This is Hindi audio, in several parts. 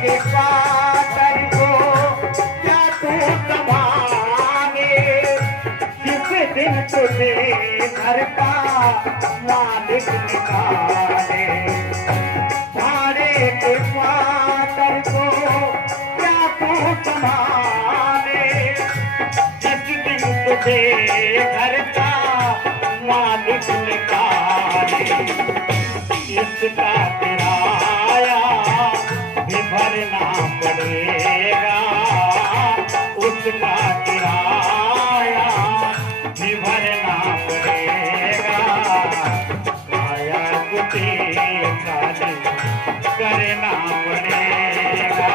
के पाकर को क्या तू संभाले, जिस दिन तुझे घर का मालिक निकाले। भाड़े के पाकर को क्या तू संभाले, जिस दिन तुझे घर का मालिक निकाले। इसका किराया भी भरना पड़ेगा, उसका किराया भी भरना पड़ेगा। आया कुटी खाली करना पड़ेगा।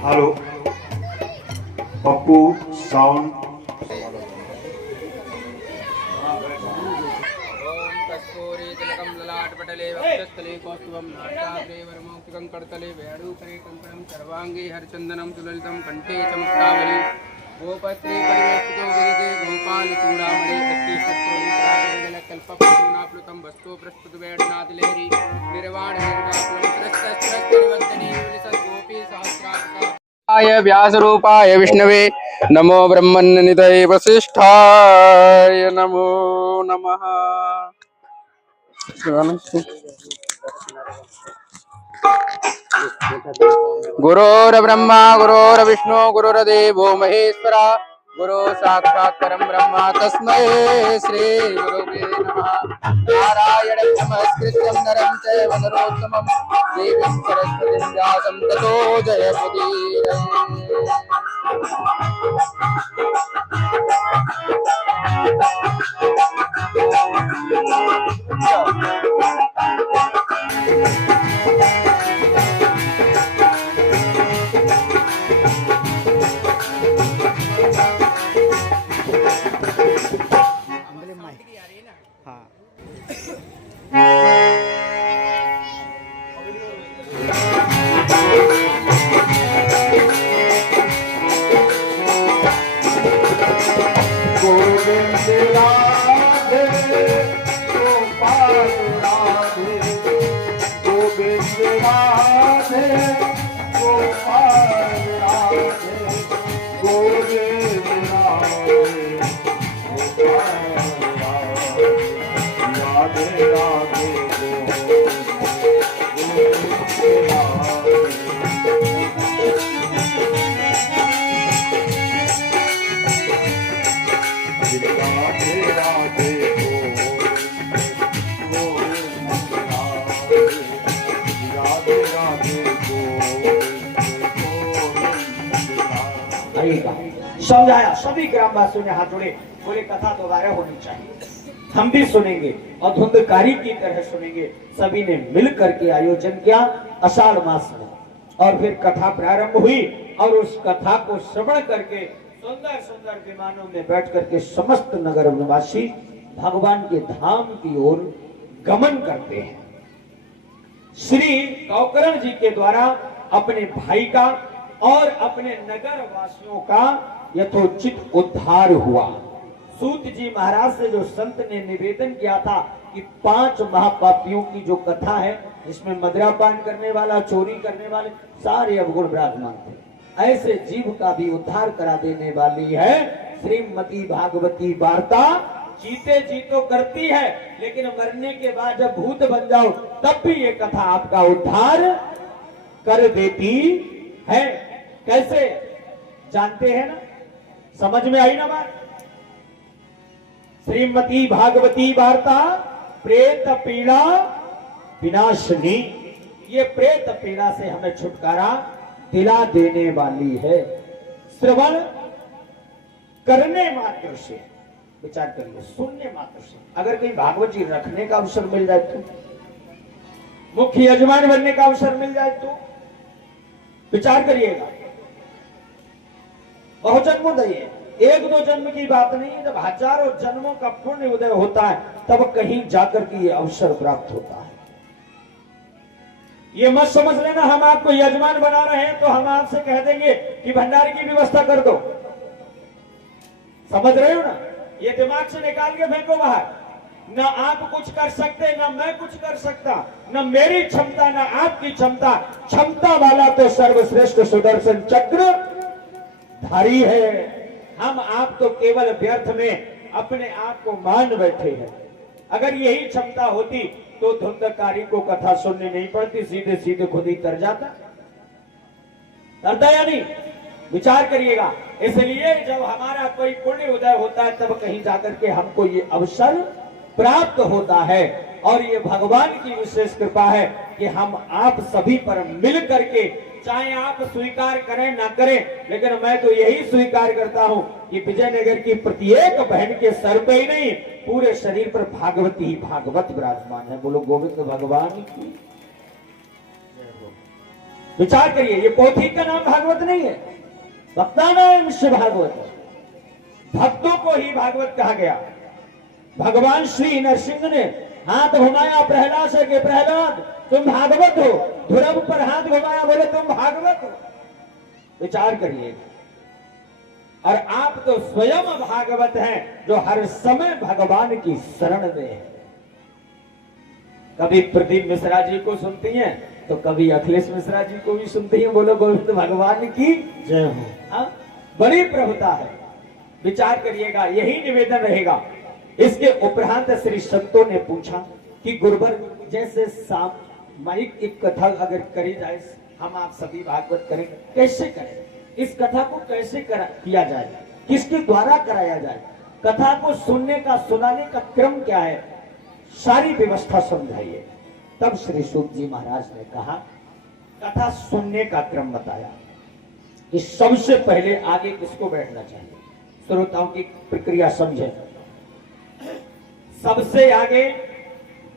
Hello Pappu sound. ओम कस्तूरी तिलकं ललाटपटले वक्षस्थले कौस्तुभं नाट्याग्रे वरमौक्तिकं करतले वेणुकरे कंकणं सर्वांगे हरचन्दनं सुललितं कंठे च मुक्तावली। गोपत्रे परिवेष्टितो विदते गोपालचूडामणि अस्ति शत्रुनिकल्पपूर्णाप्लुतं वस्तु प्रस्तुतवेणनादिलहरी निर्वाण निर्वाणं गोपी सहस्राय व्यासरूपाय विष्णवे नमो ब्रह्मन्निधये वसिष्ठाय नमो नमः। गुरुर्ब्रह्मा गुरुर्विष्णु गुरुर्देवो महेश्वरा गुरु साक्षात् परं ब्रह्म तस्मै श्री गुरुवे नमः। नारायणं नमस्कृत्यं नरं चैव नरोत्तमं देवीं सरस्वतीं व्यासं ततो जयमुदीरये। समझाया। सभी ग्रामवासियों ने हाथ जोड़े, बोले कथा दोबारा होनी चाहिए। हम भी सुनेंगे और धुंधकारी की तरह सुनेंगे। सभी ने मिल करके आयोजन किया। आषाढ़ मास में और फिर कथा प्रारंभ हुई और उस कथा को श्रवण करके सुंदर सुंदर विमानों में बैठ करके समस्त नगर निवासी भगवान के धाम की ओर गमन करते हैं। श्री कौकर्ण जी के द्वारा अपने भाई का और अपने नगर वासियों का यथोचित उद्धार हुआ। सूत जी महाराज से जो संत ने निवेदन किया था कि 5 महापापियों की जो कथा है, इसमें मदिरापान करने वाला, चोरी करने वाले सारे अवगुण विराजमान थे, ऐसे जीव का भी उद्धार करा देने वाली है श्रीमती भागवती वार्ता। जीते जी तो करती है, लेकिन मरने के बाद जब भूत बन जाओ तब भी ये कथा आपका उद्धार कर देती है। कैसे जानते हैं ना, समझ में आई ना बात। श्रीमती भागवती वार्ता प्रेत पीड़ा विनाशनी, ये प्रेत पीड़ा से हमें छुटकारा दिला देने वाली है। श्रवण करने मात्र से, विचार करिए, सुनने मात्र से अगर कहीं भागवत जी रखने का अवसर मिल जाए तो, मुख्य यजमान बनने का अवसर मिल जाए तो विचार करिएगा। बहुजन्मों दये, 1-2 जन्म की बात नहीं है, जब हजारों जन्मों का पुण्य उदय होता है तब कहीं जाकर के ये अवसर प्राप्त होता है। ये मत समझ लेना हम आपको यजमान बना रहे हैं तो हम आपसे कह देंगे कि भंडारे की व्यवस्था कर दो। समझ रहे हो ना, ये दिमाग से निकाल के फेंको बाहर। न आप कुछ कर सकते, न मैं कुछ कर सकता, न मेरी क्षमता, न आपकी क्षमता। क्षमता वाला तो सर्वश्रेष्ठ सुदर्शन चक्र धारी है। हम आप तो केवल व्यर्थ में अपने आप को मान बैठे हैं। अगर यही क्षमता होती तो धुंधकारी को कथा सुननी नहीं पड़ती, सीधे सीधे खुद ही कर जाता। करता या नहीं, विचार करिएगा। इसलिए जब हमारा कोई पुण्य उदय होता है तब कहीं जाकर के हमको ये अवसर प्राप्त होता है। और ये भगवान की विशेष कृपा है कि हम आप सभी पर मिल करके, चाहे आप स्वीकार करें ना करें, लेकिन मैं तो यही स्वीकार करता हूं कि विजयनगर की प्रत्येक बहन के सर पे ही नहीं, पूरे शरीर पर भागवती ही भागवत विराजमान है। बोलो गोविंद भगवान की। विचार करिए, ये पोथी का नाम भागवत नहीं है, भक्तानाम से भागवत, भक्तों को ही भागवत कहा गया। भगवान श्री नरसिंह ने हाथ घुमाया प्रहलाद से कि प्रहलाद तुम भागवत हो, ध्रुव पर हाथ घुमाया, बोले तुम भागवत हो। विचार करिए। और आप तो स्वयं भागवत हैं जो हर समय भगवान की शरण में है। कभी प्रदीप मिश्रा जी को सुनती हैं तो कभी अखिलेश मिश्रा जी को भी सुनती हैं। बोलो गोविंद भगवान की जय हो। बड़ी प्रभुता है। विचार करिएगा, यही निवेदन रहेगा। इसके उपरांत श्री संतों ने पूछा कि गुरुवर जैसे सामायिक एक कथा अगर करी जाए, हम आप सभी भागवत करेंगे, कैसे करें? इस कथा को कैसे किया जाए, किसके द्वारा कराया जाए, कथा को सुनने का सुनाने का क्रम क्या है, सारी व्यवस्था समझाइए। तब श्री सूत जी महाराज ने कहा, कथा सुनने का क्रम बताया कि सबसे पहले आगे किसको बैठना चाहिए। श्रोताओं की प्रक्रिया समझे। सबसे आगे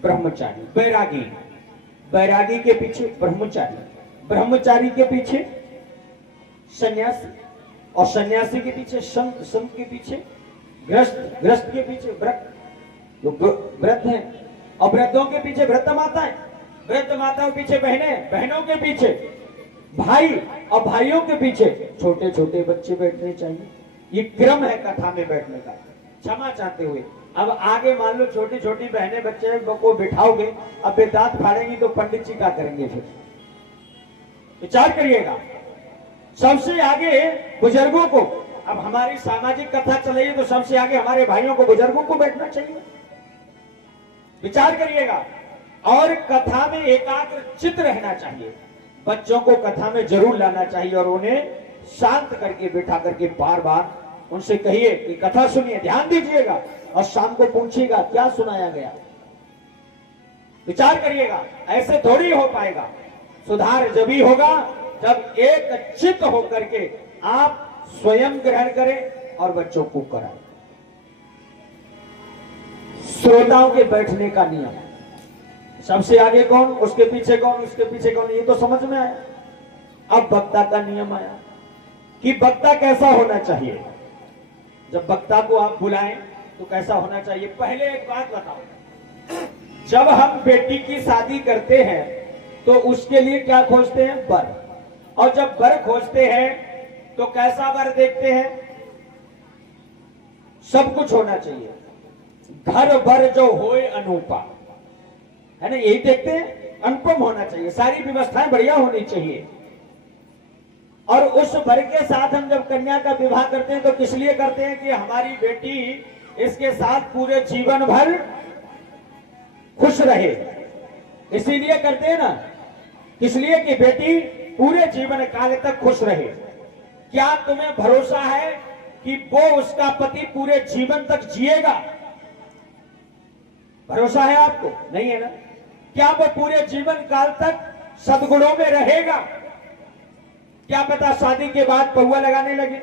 ब्रह्मचारी, बैरागी, बैरागी के पीछे ब्रह्मचारी, ब्रह्मचारी के पीछे सन्यासी, और सन्यासी के पीछे संत, संत के पीछे ग्रस्त, ग्रस्त के पीछे व्रत, जो व्रत है, और व्रतों के पीछे व्रत माता है, व्रत माताओं के पीछे बहने, बहनों के पीछे भाई, और भाइयों के पीछे छोटे छोटे बच्चे बैठने चाहिए। ये क्रम है कथा में बैठने का। क्षमा चाहते हुए अब आगे मान लो छोटी छोटी बहने बच्चे को बिठाओगे, अब वे दांत फाड़ेंगी तो पंडित जी क्या करेंगे? फिर विचार करिएगा। सबसे आगे बुजुर्गों को, अब हमारी सामाजिक कथा चलेगी तो सबसे आगे हमारे भाइयों को, बुजुर्गों को बैठना चाहिए। विचार करिएगा। और कथा में एकाग्र चित्त रहना चाहिए। बच्चों को कथा में जरूर लाना चाहिए और उन्हें शांत करके बिठा करके बार बार उनसे कहिए कि कथा सुनिए, ध्यान दीजिएगा, और शाम को पूछिएगा क्या सुनाया गया। विचार करिएगा। ऐसे थोड़ी हो पाएगा। सुधार जब ही होगा जब एक चित्त होकर के आप स्वयं ग्रहण करें और बच्चों को कराएं। श्रोताओं के बैठने का नियम, सबसे आगे कौन, उसके पीछे कौन, उसके पीछे कौन, ये तो समझ में आया। अब वक्ता का नियम आया कि वक्ता कैसा होना चाहिए। जब वक्ता को आप बुलाएं तो कैसा होना चाहिए। पहले एक बात बताओ, जब हम बेटी की शादी करते हैं तो उसके लिए क्या खोजते हैं? वर। और जब वर खोजते हैं तो कैसा वर देखते हैं? सब कुछ होना चाहिए, घर वर जो होए अनूपा, है ना, यही देखते हैं। अनुपम होना चाहिए, सारी व्यवस्थाएं बढ़िया होनी चाहिए। और उस वर के साथ हम जब कन्या का विवाह करते हैं तो किस लिए करते हैं? कि हमारी बेटी इसके साथ पूरे जीवन भर खुश रहे, इसीलिए करते हैं ना। इसलिए कि बेटी पूरे जीवन काल तक खुश रहे। क्या तुम्हें भरोसा है कि वो उसका पति पूरे जीवन तक जिएगा? भरोसा है आपको? नहीं है ना। क्या वो पूरे जीवन काल तक सद्गुणों में रहेगा? क्या पता शादी के बाद पौआ लगाने लगे।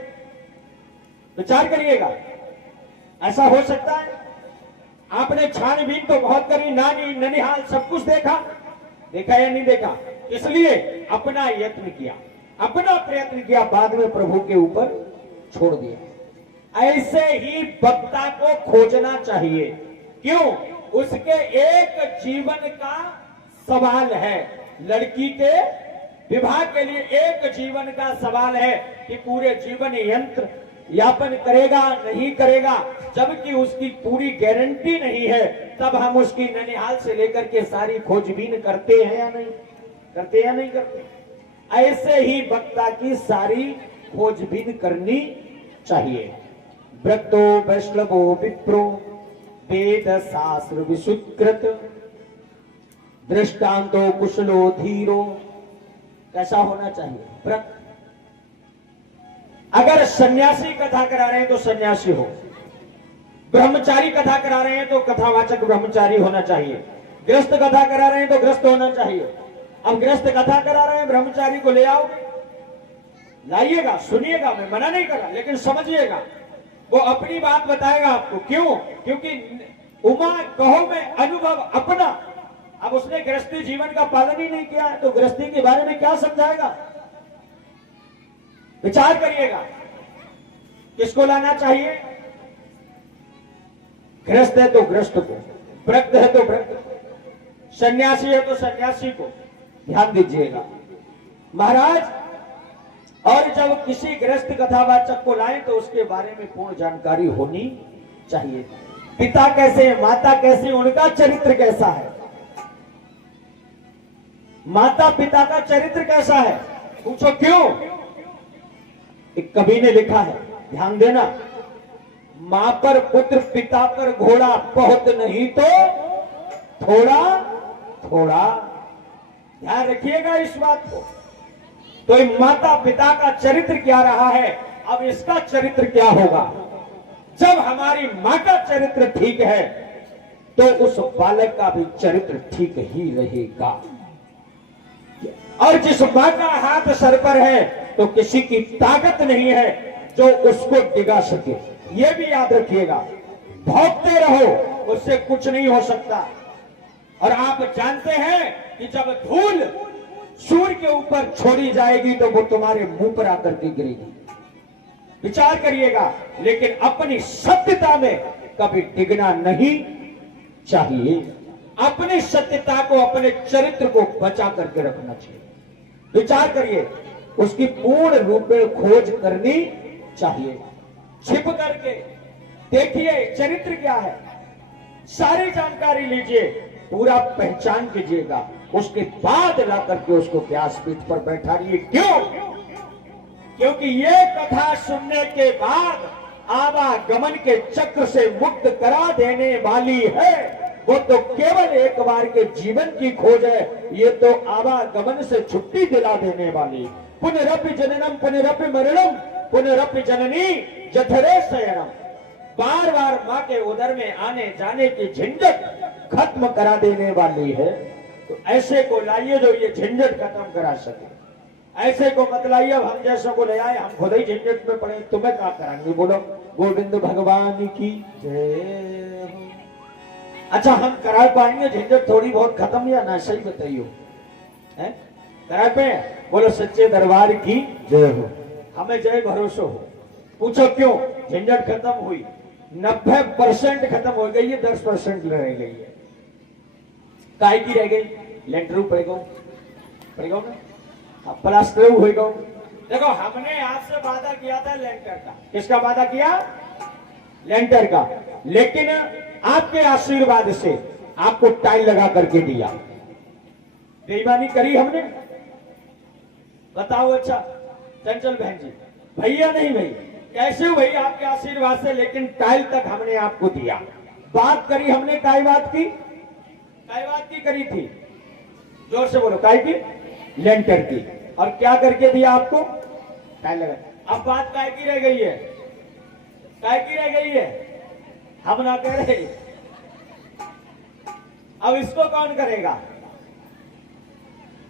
विचार करिएगा, ऐसा हो सकता है। आपने छानबीन तो बहुत करी, नानी ननिहाल सब कुछ देखा, देखा या नहीं देखा? इसलिए अपना यत्न किया, अपना प्रयत्न किया, बाद में प्रभु के ऊपर छोड़ दिया। ऐसे ही वक्ता को खोजना चाहिए। क्यों? उसके एक जीवन का सवाल है। लड़की के विवाह के लिए एक जीवन का सवाल है कि पूरे जीवन यंत्र यापन करेगा नहीं करेगा। जबकि उसकी पूरी गारंटी नहीं है, तब हम उसकी ननिहाल से लेकर के सारी खोजबीन करते हैं या नहीं करते? या नहीं करते? ऐसे ही वक्ता की सारी खोजबीन करनी चाहिए। व्रतो वैष्णवो विप्रो वेद शास्त्र विसुकृत दृष्टांतो कुशलो धीरो। कैसा होना चाहिए व्रत? अगर सन्यासी कथा करा रहे हैं तो सन्यासी हो, ब्रह्मचारी कथा करा रहे हैं तो कथावाचक ब्रह्मचारी होना चाहिए, गृहस्थ कथा करा रहे हैं तो गृहस्थ होना चाहिए। अब गृहस्थ कथा करा रहे हैं, ब्रह्मचारी को ले आओगे, लाइएगा, सुनिएगा, मैं मना नहीं कर रहा, लेकिन समझिएगा वो अपनी बात बताएगा आपको। क्यों? क्योंकि उमा कहो में अनुभव अपना। अब उसने गृहस्थी जीवन का पालन ही नहीं किया है तो गृहस्थी के बारे में क्या समझाएगा? विचार करिएगा, किसको लाना चाहिए? गृहस्थ है तो गृहस्थ को, व्रत है तो व्रत को, सन्यासी है तो सन्यासी को। ध्यान दीजिएगा महाराज। और जब किसी गृहस्थ कथावाचक को लाएं तो उसके बारे में पूर्ण जानकारी होनी चाहिए। पिता कैसे है, माता कैसे, उनका चरित्र कैसा है, माता पिता का चरित्र कैसा है, पूछो। क्यों? एक कवि ने लिखा है, ध्यान देना, मां पर पुत्र पिता पर घोड़ा, बहुत नहीं तो थोड़ा थोड़ा। ध्यान रखिएगा इस बात को। तो माता पिता का चरित्र क्या रहा है, अब इसका चरित्र क्या होगा। जब हमारी मां का चरित्र ठीक है तो उस बालक का भी चरित्र ठीक ही रहेगा। और जिस मां का हाथ सर पर है तो किसी की ताकत नहीं है जो उसको डिगा सके। यह भी याद रखिएगा, भौंकते रहो, उससे कुछ नहीं हो सकता। और आप जानते हैं कि जब धूल सूर्य के ऊपर छोड़ी जाएगी तो वो तुम्हारे मुंह पर आकर के गिरेगी। विचार करिएगा, लेकिन अपनी सत्यता में कभी डिगना नहीं चाहिए। अपनी सत्यता को, अपने चरित्र को बचा करके रखना चाहिए। विचार करिए, उसकी पूर्ण रूप में खोज करनी चाहिए। छिप करके देखिए चरित्र क्या है, सारी जानकारी लीजिए, पूरा पहचान कीजिएगा, उसके बाद ला करके उसको व्यासपीठ पर बैठाइए। क्यों? क्योंकि ये कथा सुनने के बाद आवागमन के चक्र से मुक्त करा देने वाली है। वो तो केवल एक बार के जीवन की खोज है, ये तो आवागमन से छुट्टी दिला देने वाली। पुनरपि जननम पुनरपि मरणम पुनरपि जननी जठरे शयनम। बार बार मां के उदर में आने जाने की झंझट खत्म करा देने वाली है। तो ऐसे को लाइए जो ये झंझट खत्म करा सके। ऐसे को मत लाइए, अब हम जैसों को ले आए, हम खुद ही झंझट में पड़े, तुम्हें क्या कराएंगे? बोलो गोविंद भगवान की जय हो। अच्छा, हम करा पाएंगे झंझट थोड़ी बहुत खत्म या ना? सही बताइयो, है करा पे बोलो सच्चे दरबार की जय हो। हमें जय भरोसा हो। पूछो क्यों? झंझट खत्म हुई, 90% खत्म हो गई है, 10% रह गई है। काय की रह गई? लेंटर पड़ेगा ना, प्लास्टर होगा। देखो हमने आपसे वादा किया था लेंटर का। किसका वादा किया? लेंटर का। लेकिन आपके आशीर्वाद से आपको टाइल लगा करके दिया। बेईमानी करी हमने? बताओ। अच्छा चंचल बहन जी, भैया नहीं भाई, कैसे हो भाई? आपके आशीर्वाद से, लेकिन टाइल तक हमने आपको दिया। बात करी हमने, काय बात की? काय बात की करी थी? जोर से बोलो। काय की? लेंटर की। और क्या करके दिया आपको? टाइल लगा। अब बात काय की रह गई है? काय की रह गई है? हम ना कह रहे। अब इसको कौन करेगा?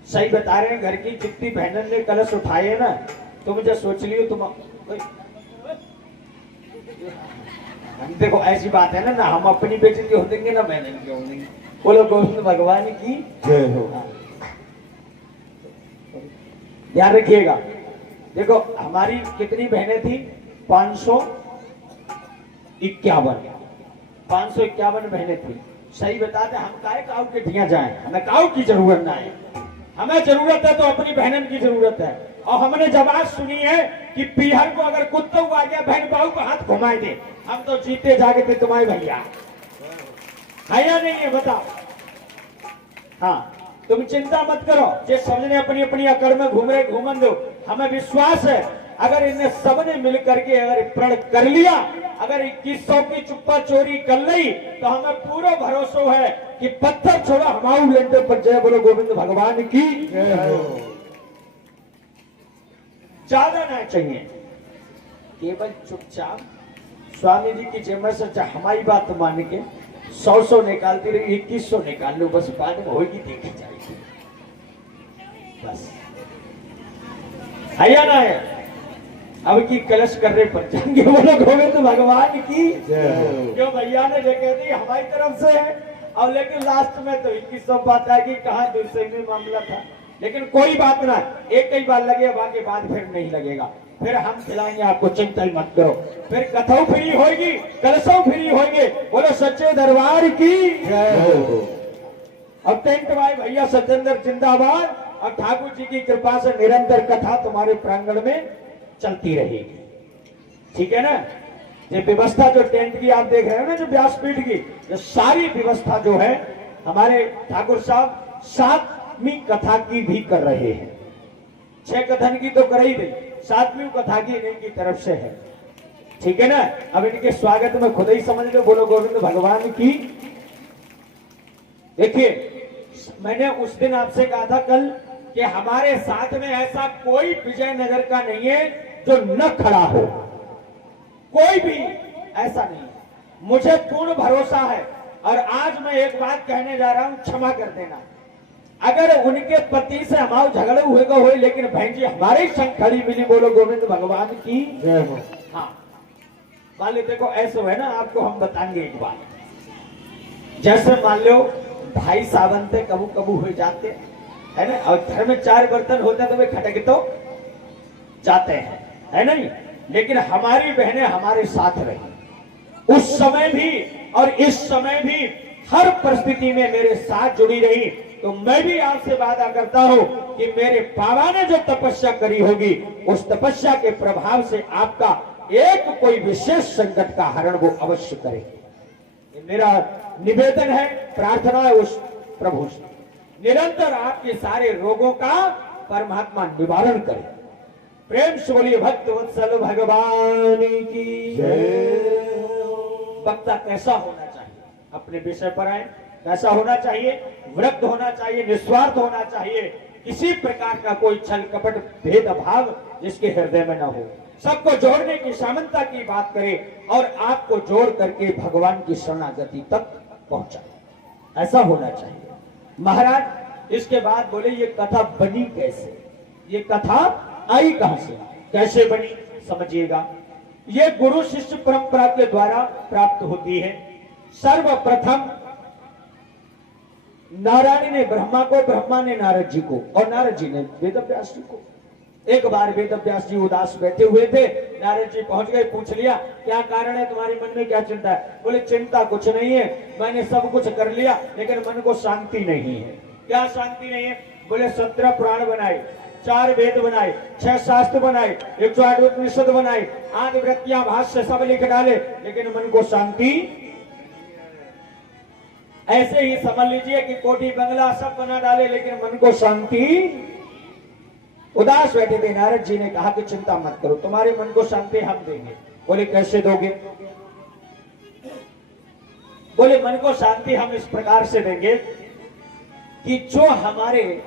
सही बता रहे हैं, घर की जितनी बहनों ने कलश उठाए है ना, तुम जो सोच लियो तुम। देखो ऐसी बात है ना हम अपनी बेइज्जती हो देंगे ना बहन की हो देंगे। बोलो गोविंद भगवान की जय हो। ध्यान रखिएगा। देखो हमारी कितनी बहनें थी? 551 बहनें थी। सही बताते, हम काहे काऊ के ठिया जाए? हमें काऊ की जरूरत ना है। हमें जरूरत है तो अपनी बहनन की जरूरत है। और हमने जवाब सुनी है कि पीहर को अगर कुत्ता आ गया, बहन बाहू को हाथ घुमाए दे, हम तो जीते जागे थे तुम्हारे भैया। है या नहीं है? बताओ। हाँ, तुम चिंता मत करो। जे सबने अपनी अपनी अकड़ में घूम रहे, घूमन दो। हमें विश्वास है अगर इन्हें सबने मिल करके अगर प्रण कर लिया, अगर 2100 की चुप्पा चोरी कर ली, तो हमें पूरा भरोसा है कि पत्थर छोड़ा हमाऊ लेंटर पर। जय बोलो गोविंद भगवान की जय हो। ज्यादा ना चाहिए, केवल चुपचाप स्वामी जी की जयमर से हमारी बात मान के 100 निकालती रही, 2100 निकाल लो, बस बाद में होगी देखी जाएगी। बस है या ना है? अब की कलश करने पर जाएंगे। बोलो गोविंद भगवान की जय हो। क्यों भैया ने जो कह दी हमारी तरफ से है। और लेकिन लास्ट में तो 2100 बात आएगी, कहा दूसरे में मामला था। लेकिन कोई बात ना, एक ही बार लगेगा, बाकी बाद फिर नहीं लगेगा। फिर हम खिलाएंगे आपको, चिंता ही मत करो। फिर कथाओं फ्री होगी, कलशों फ्री होंगे। बोलो सच्चे दरबार की जय हो। और टेंट भाई भैया सत्येंद्र जिंदाबाद। और ठाकुर जी की कृपा से निरंतर कथा तुम्हारे प्रांगण में चलती रहेगी। ठीक है ना? ये व्यवस्था जो टेंट की आप देख रहे हो ना, जो व्यासपीठ की, ये सारी व्यवस्था जो है हमारे ठाकुर साहब 7वीं कथा की भी कर रहे हैं। 6 कथन की तो कर ही गई, 7वीं कथा की इन्हीं की तरफ से है। ठीक है ना? अब इनके स्वागत में खुद ही समझ लो। बोलो गोविंद भगवान की। देखिए मैंने उस दिन आपसे कहा था कल कि हमारे साथ में ऐसा कोई विजयनगर का नहीं है जो न खड़ा हो। कोई भी ऐसा नहीं है, मुझे पूर्ण भरोसा है। और आज मैं एक बात कहने जा रहा हूं, क्षमा कर देना अगर उनके पति से हमारे झगड़े हुए को हुए, लेकिन बहन जी हमारे संग खड़ी मिली। बोलो गोविंद भगवान की जय हो। हाँ वाले देखो ऐसे है ना, आपको हम बताएंगे एक बात। जैसे मान लो भाई सावन थे, कबू कबू हो जाते है ना, और घर में 4 बर्तन होते तो वे खटक तो जाते हैं, है नहीं? लेकिन हमारी बहनें हमारे साथ रही उस समय भी और इस समय भी, हर परिस्थिति में मेरे साथ जुड़ी रही। तो मैं भी आपसे वादा करता हूं कि मेरे बाबा ने जो तपस्या करी होगी, उस तपस्या के प्रभाव से आपका एक कोई विशेष संकट का हरण वो अवश्य करेंगे। मेरा निवेदन है, प्रार्थना है उस प्रभु से, निरंतर आपके सारे रोगों का परमात्मा निवारण करे। प्रेम से बोलिए भक्त वत्सल भगवान की जय। वक्ता कैसा होना चाहिए? अपने विषय पर आए। कैसा होना चाहिए? वृद्ध होना चाहिए, निस्वार्थ होना चाहिए, किसी प्रकार का कोई छल कपट भेदभाव जिसके हृदय में न हो, सबको जोड़ने की सामर्थ्य की बात करे और आपको जोड़ करके भगवान की शरणागति तक पहुंचाए। ऐसा होना चाहिए। महाराज इसके बाद बोले ये कथा बनी कैसे? ये कथा आई कहां से, कैसे बनी? समझिएगा, ये गुरु शिष्य परंपरा के द्वारा प्राप्त होती है। सर्वप्रथम नारायण ने ब्रह्मा को, ब्रह्मा ने नारद जी को, और नारद जी ने वेद व्यास जी को। एक बार वेद व्यास जी उदास बैठे हुए थे, नारद जी पहुंच गए, पूछ लिया क्या कारण है तुम्हारे मन में, क्या चिंता है? बोले चिंता कुछ नहीं है, मैंने सब कुछ कर लिया लेकिन मन को शांति नहीं है। क्या शांति नहीं है? बोले 17 पुराण बनाए, 4 वेद बनाए, 6 शास्त्र बनाए, 108 उपनिषद बनाए, 8 वृत्तियां भाष्य सब लिख डाले, लेकिन मन को शांति। ऐसे ही समझ लीजिए कि कोठी बंगला सब बना डाले लेकिन मन को शांति। उदास बैठे थे, नारद जी ने कहा कि चिंता मत करो, तुम्हारे मन को शांति हम देंगे। बोले कैसे दोगे? बोले मन को शांति हम इस प्रकार से देंगे कि जो हमारे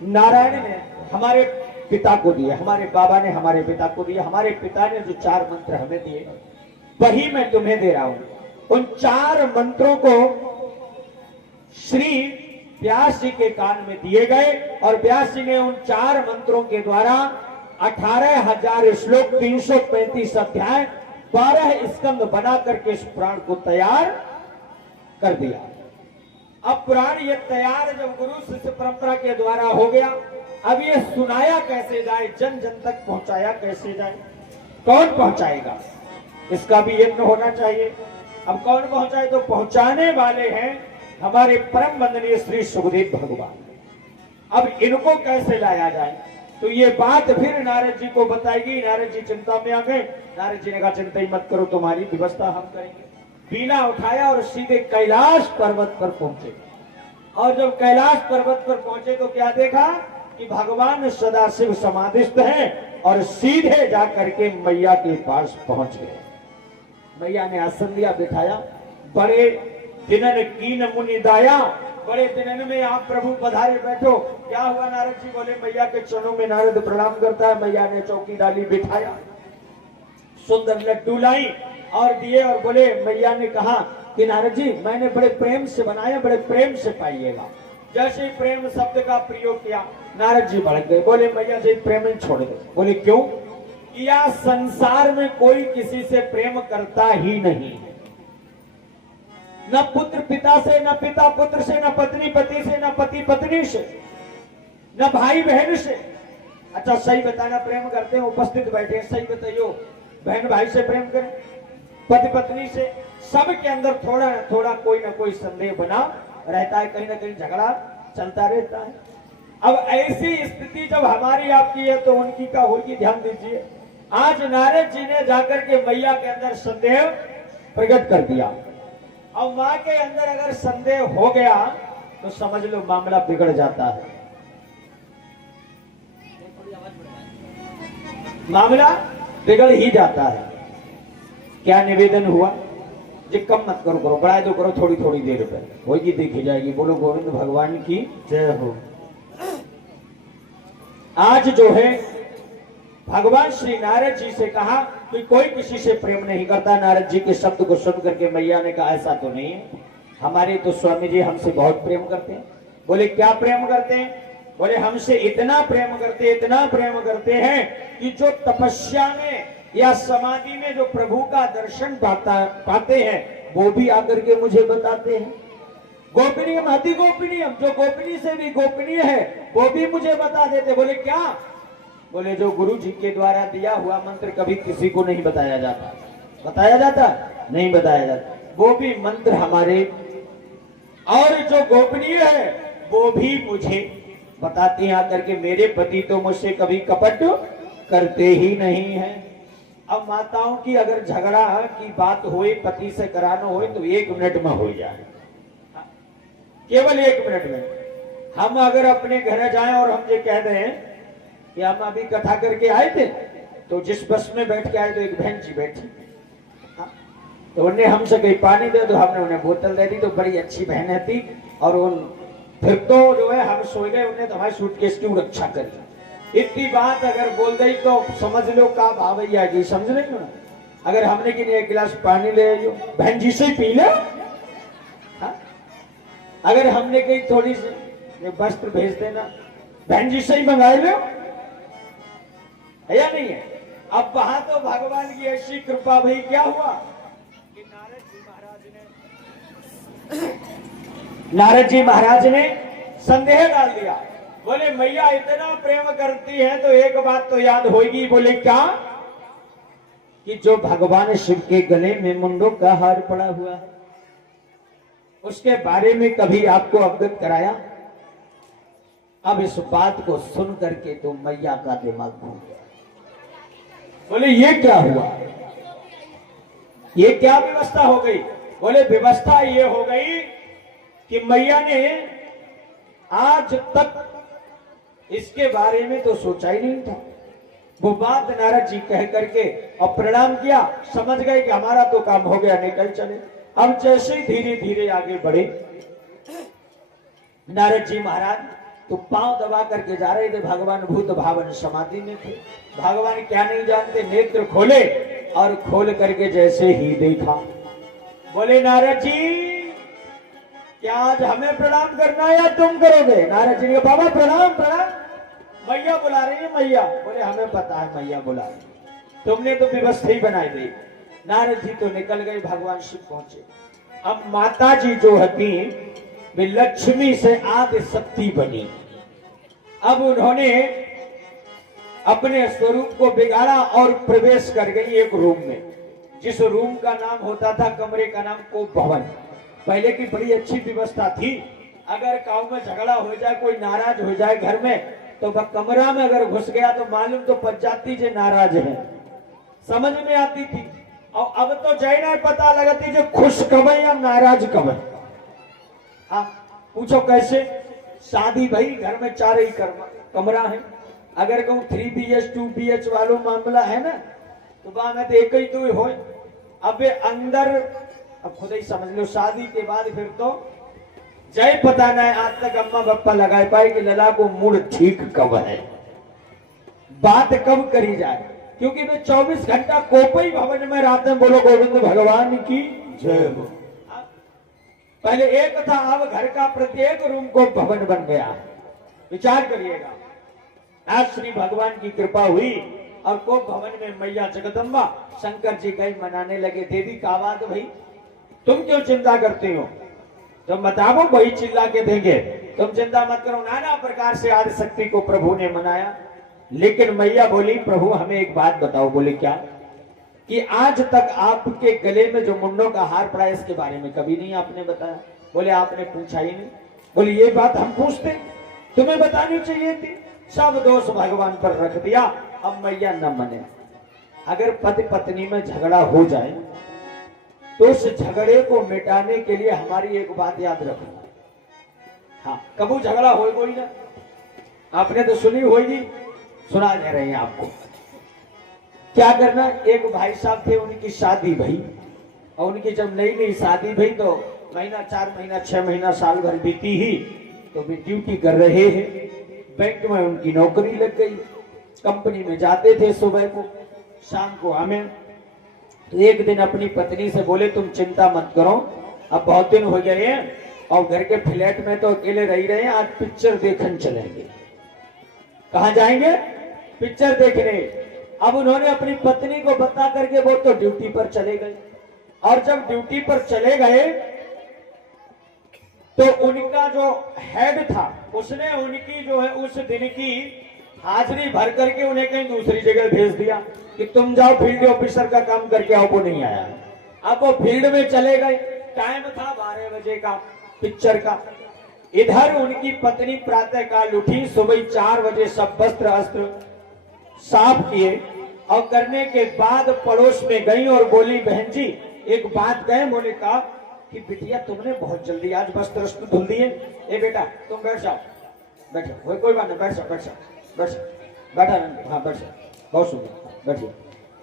नारायण ने हमारे पिता को दिया, हमारे बाबा ने हमारे पिता को दिया, हमारे पिता ने जो 4 मंत्र हमें दिए वही मैं तुम्हें दे रहा हूं। उन 4 मंत्रों को श्री व्यास जी के कान में दिए गए और व्यास जी ने उन 4 मंत्रों के द्वारा 18,000 श्लोक, 335 अध्याय, 12 स्कंद बना करके इस पुराण को तैयार कर दिया। अब पुराण ये तैयार जब गुरु शिष्य परंपरा के द्वारा हो गया, अब ये सुनाया कैसे जाए, जन जन तक पहुंचाया कैसे जाए, कौन पहुंचाएगा, इसका भी यत्न होना चाहिए। अब कौन पहुंचाए? तो पहुंचाने वाले हैं हमारे परम वंदनीय श्री सुखदेव भगवान। अब इनको कैसे लाया जाए? तो ये बात फिर नारद जी को बताएगी। नारद जी चिंता में आ गए। नारद जी ने कहा चिंता ही मत करो, तुम्हारी व्यवस्था हम करेंगे। बीना उठाया और सीधे कैलाश पर्वत पर पहुंचे। और जब कैलाश पर्वत पर पहुंचे तो क्या देखा कि भगवान सदाशिव समाधिस्थ हैं और सीधे जाकर के मैया के पास पहुंच गए। मैया ने आसन दिया, बिठाया। बड़े दिनन कीन मुनि दाया, बड़े दिनन में आप प्रभु पधारे, बैठो। क्या हुआ नारद जी? बोले मैया के चरणों में नारद प्रणाम करता है। मैया ने चौकी डाली, बिठाया, सुंदर लड्डू लाई और दिए और बोले, मैया ने कहा कि नारद जी मैंने बड़े प्रेम से बनाया, बड़े प्रेम से पाइएगा। जैसे ही प्रेम शब्द का प्रयोग किया नारद जी भड़क गए। बोले मैया जी प्रेम ही छोड़ दे। बोले क्यों? या संसार में कोई किसी से प्रेम करता ही नहीं, न पुत्र पिता से, न पिता पुत्र से, न पत्नी पति से, न पति पत्नी से, न भाई बहन से। अच्छा सही बताना, प्रेम करते हैं? उपस्थित बैठे हैं, सही बताइयो, बहन भाई से प्रेम करें, पति पत्नी से? सब के अंदर थोड़ा न थोड़ा कोई ना कोई संदेह बना रहता है, कहीं ना कहीं झगड़ा चलता रहता है। अब ऐसी स्थिति जब हमारी आपकी है तो उनकी का होगी, ध्यान दीजिए। आज नारद जी ने जाकर के मैया के अंदर संदेह प्रकट कर दिया। अब मां के अंदर अगर संदेह हो गया तो समझ लो मामला बिगड़ जाता है, मामला बिगड़ ही जाता है। क्या निवेदन हुआ जी? कम मत करो, करो बढ़ाए तो करो, थोड़ी थोड़ी देर पे होगी, देखी जाएगी। बोलो गोविंद भगवान की जय हो। आज जो है भगवान श्री नारद जी से कहा कि कोई किसी से प्रेम नहीं करता। नारद जी के शब्द को सुन करके मैया ने कहा ऐसा तो नहीं है, हमारे तो स्वामी जी हमसे बहुत प्रेम करते हैं। बोले क्या प्रेम करते हैं? बोले हमसे इतना प्रेम करते, इतना प्रेम करते हैं कि जो तपस्या में या समाधि में जो प्रभु का दर्शन पाते हैं वो भी आकर के मुझे बताते हैं। गोपनीयम अति गोपनीयम, जो गोपनीय से भी गोपनीय है वो भी मुझे बता देते। बोले क्या? बोले जो गुरु जी के द्वारा दिया हुआ मंत्र कभी किसी को नहीं बताया जाता। बताया जाता? नहीं बताया जाता। वो भी मंत्र हमारे, और जो गोपनीय है वो भी मुझे बताते हैं आकर के। मेरे पति तो मुझसे कभी कपट करते ही नहीं है। अब माताओं की अगर झगड़ा की बात होए, पति से कराना हो तो 1 मिनट में हो जाए, केवल 1 मिनट में। हम अगर अपने घर जाएं और हम ये कह दें कि हम अभी कथा करके आए थे तो जिस बस में बैठ के आए तो एक बहन जी बैठी, तो उन्हें हमसे कहीं पानी दे दो, हमने उन्हें बोतल दे दी, तो बड़ी अच्छी बहन थी। और उन फिर तो जो है हम सो गए, उन्हें तो हमारी सूटकेस की रक्षा करी। इतनी बात अगर बोल गई तो समझ लो का भावैया जी, समझ रहे हो ना? अगर हमने कि 1 गिलास पानी ले आइयो, बहन जी से पी लो। अगर हमने कही थोड़ी सी वस्त्र भेज देना, बहन जी से ही मंगा लो, है या नहीं है? अब वहां तो भगवान की ऐसी कृपा भाई, क्या हुआ कि नारद जी महाराज ने नारद जी महाराज ने संदेह डाल दिया। बोले मैया इतना प्रेम करती है तो एक बात तो याद होगी। बोले क्या? कि जो भगवान शिव के गले में मुंडों का हार पड़ा हुआ है उसके बारे में कभी आपको अवगत कराया? अब इस बात को सुन करके तो मैया का दिमाग घूम गया। बोले ये क्या हुआ? ये क्या व्यवस्था हो गई? बोले व्यवस्था ये हो गई कि मैया ने आज तक इसके बारे में तो सोचा ही नहीं था। वो बात नारद जी कह करके और प्रणाम किया, समझ गए कि हमारा तो काम हो गया, निकल चले। अब जैसे ही धीरे धीरे आगे बढ़े नारद जी महाराज तो पांव दबा करके जा रहे थे। भगवान भूत भावन समाधि में थे। भगवान क्या नहीं जानते, नेत्र खोले और खोल करके जैसे ही देखा, बोले नारद जी क्या आज हमें प्रणाम करना है या तुम करोगे? नारद जी ने कहा बाबा प्रणाम प्रणाम, मैया बुला रही है मैया। बोले हमें पता है मैया बुला रही है, तुमने तो व्यवस्था ही बनाई दी। नारद जी तो निकल गए, भगवान शिव पहुंचे। अब माता जी जो हती वे लक्ष्मी से आदि शक्ति बनी। अब उन्होंने अपने स्वरूप को बिगाड़ा और प्रवेश कर गई एक रूम में, जिस रूम का नाम होता था, कमरे का नाम कोप भवन। पहले की बड़ी अच्छी व्यवस्था थी। अगर गांव में झगड़ा हो जाए, कोई नाराज हो जाए घर में, तो वह कमरा में अगर घुस गया तो मालूम तो पड़ जाती जो नाराज है, समझ में आती थी। और अब तो जय नहीं पता लगती जो खुश कब है या नाराज कब है। हाँ पूछो कैसे? शादी भाई घर में 4 ही कमरा है। अगर कहूँ 3BH 2BH वालों मामला है ना, तो वहां में तो एक ही तो हो। अब अंदर अब खुद ही समझ लो, शादी के बाद फिर तो जय पता नहीं आज तक अम्मा बप्पा लगा पाए कि लला को मूड ठीक कब है, बात कब करी जाए। क्योंकि मैं 24 घंटा कोपई भवन में रात में बोलो गोविंद भगवान की जय हो। पहले एक था, अब घर का प्रत्येक रूम को भवन बन गया। विचार करिएगा, आज श्री भगवान की कृपा हुई और को भवन में मैया जगदम्बा शंकर जी गई मनाने लगे। देवी का बात भाई तुम क्यों चिंता करते हो? तुम बताओ वही चिल्ला के देंगे, तुम चिंता मत करो। नाना प्रकार से आदि शक्ति को प्रभु ने मनाया। लेकिन मैया बोली प्रभु हमें एक बात बताओ। बोले क्या? कि आज तक आपके गले में जो मुंडों का हार पड़ा है इसके बारे में कभी नहीं आपने बताया। बोले आपने पूछा ही नहीं। बोले ये बात हम पूछते, तुम्हें बतानी चाहिए थी। सब दोष भगवान पर रख दिया। अब मैया न मने। अगर पति पत्नी में झगड़ा हो जाए तो उस झगड़े को मिटाने के लिए हमारी एक बात याद रखना। हाँ कबू झगड़ा हो कोई ना, आपने तो सुनी होगी, सुना दे रहे हैं आपको। क्या करना, एक भाई साहब थे, उनकी शादी भई और उनकी जब नई नई शादी भई तो महीना 4 महीना 6 महीना साल भर बीती ही तो वे ड्यूटी कर रहे हैं। बैंक में उनकी नौकरी लग गई। कंपनी में जाते थे सुबह को, शाम को हमें। एक दिन अपनी पत्नी से बोले तुम चिंता मत करो, अब बहुत दिन हो गए हैं और घर के फ्लैट में तो अकेले रह रहे हैं, आज पिक्चर देखने चलेंगे। कहाँ जाएंगे? पिक्चर देखने। अब उन्होंने अपनी पत्नी को बता करके वो तो ड्यूटी पर चले गए। और जब ड्यूटी पर चले गए तो उनका जो हेड था उसने उनकी जो है उस दिन की हाजिरी भर करके उन्हें कहीं दूसरी जगह भेज दिया कि तुम जाओ फील्ड ऑफिसर का काम करके आओ। वो नहीं आया। अब वो फील्ड में चले गए। टाइम था 12 बजे का पिक्चर का। इधर उनकी पत्नी प्रातः काल उठी, सुबह 4 बजे सब वस्त्र अस्त्र साफ किए और करने के बाद पड़ोस में गई और बोली बहन जी एक बात कहें। बोले कहा कि बिटिया तुमने बहुत जल्दी आज वस्त्र अस्त्र धुल दिए। ए बेटा तुम बैठ जाओ, बैठो, कोई बात नहीं, बैठ जाओ, बैठ जाओ, बैठ जाओ, बैठा रंग, हाँ बैठ जाओ, बहुत सुंदर, बैठिए।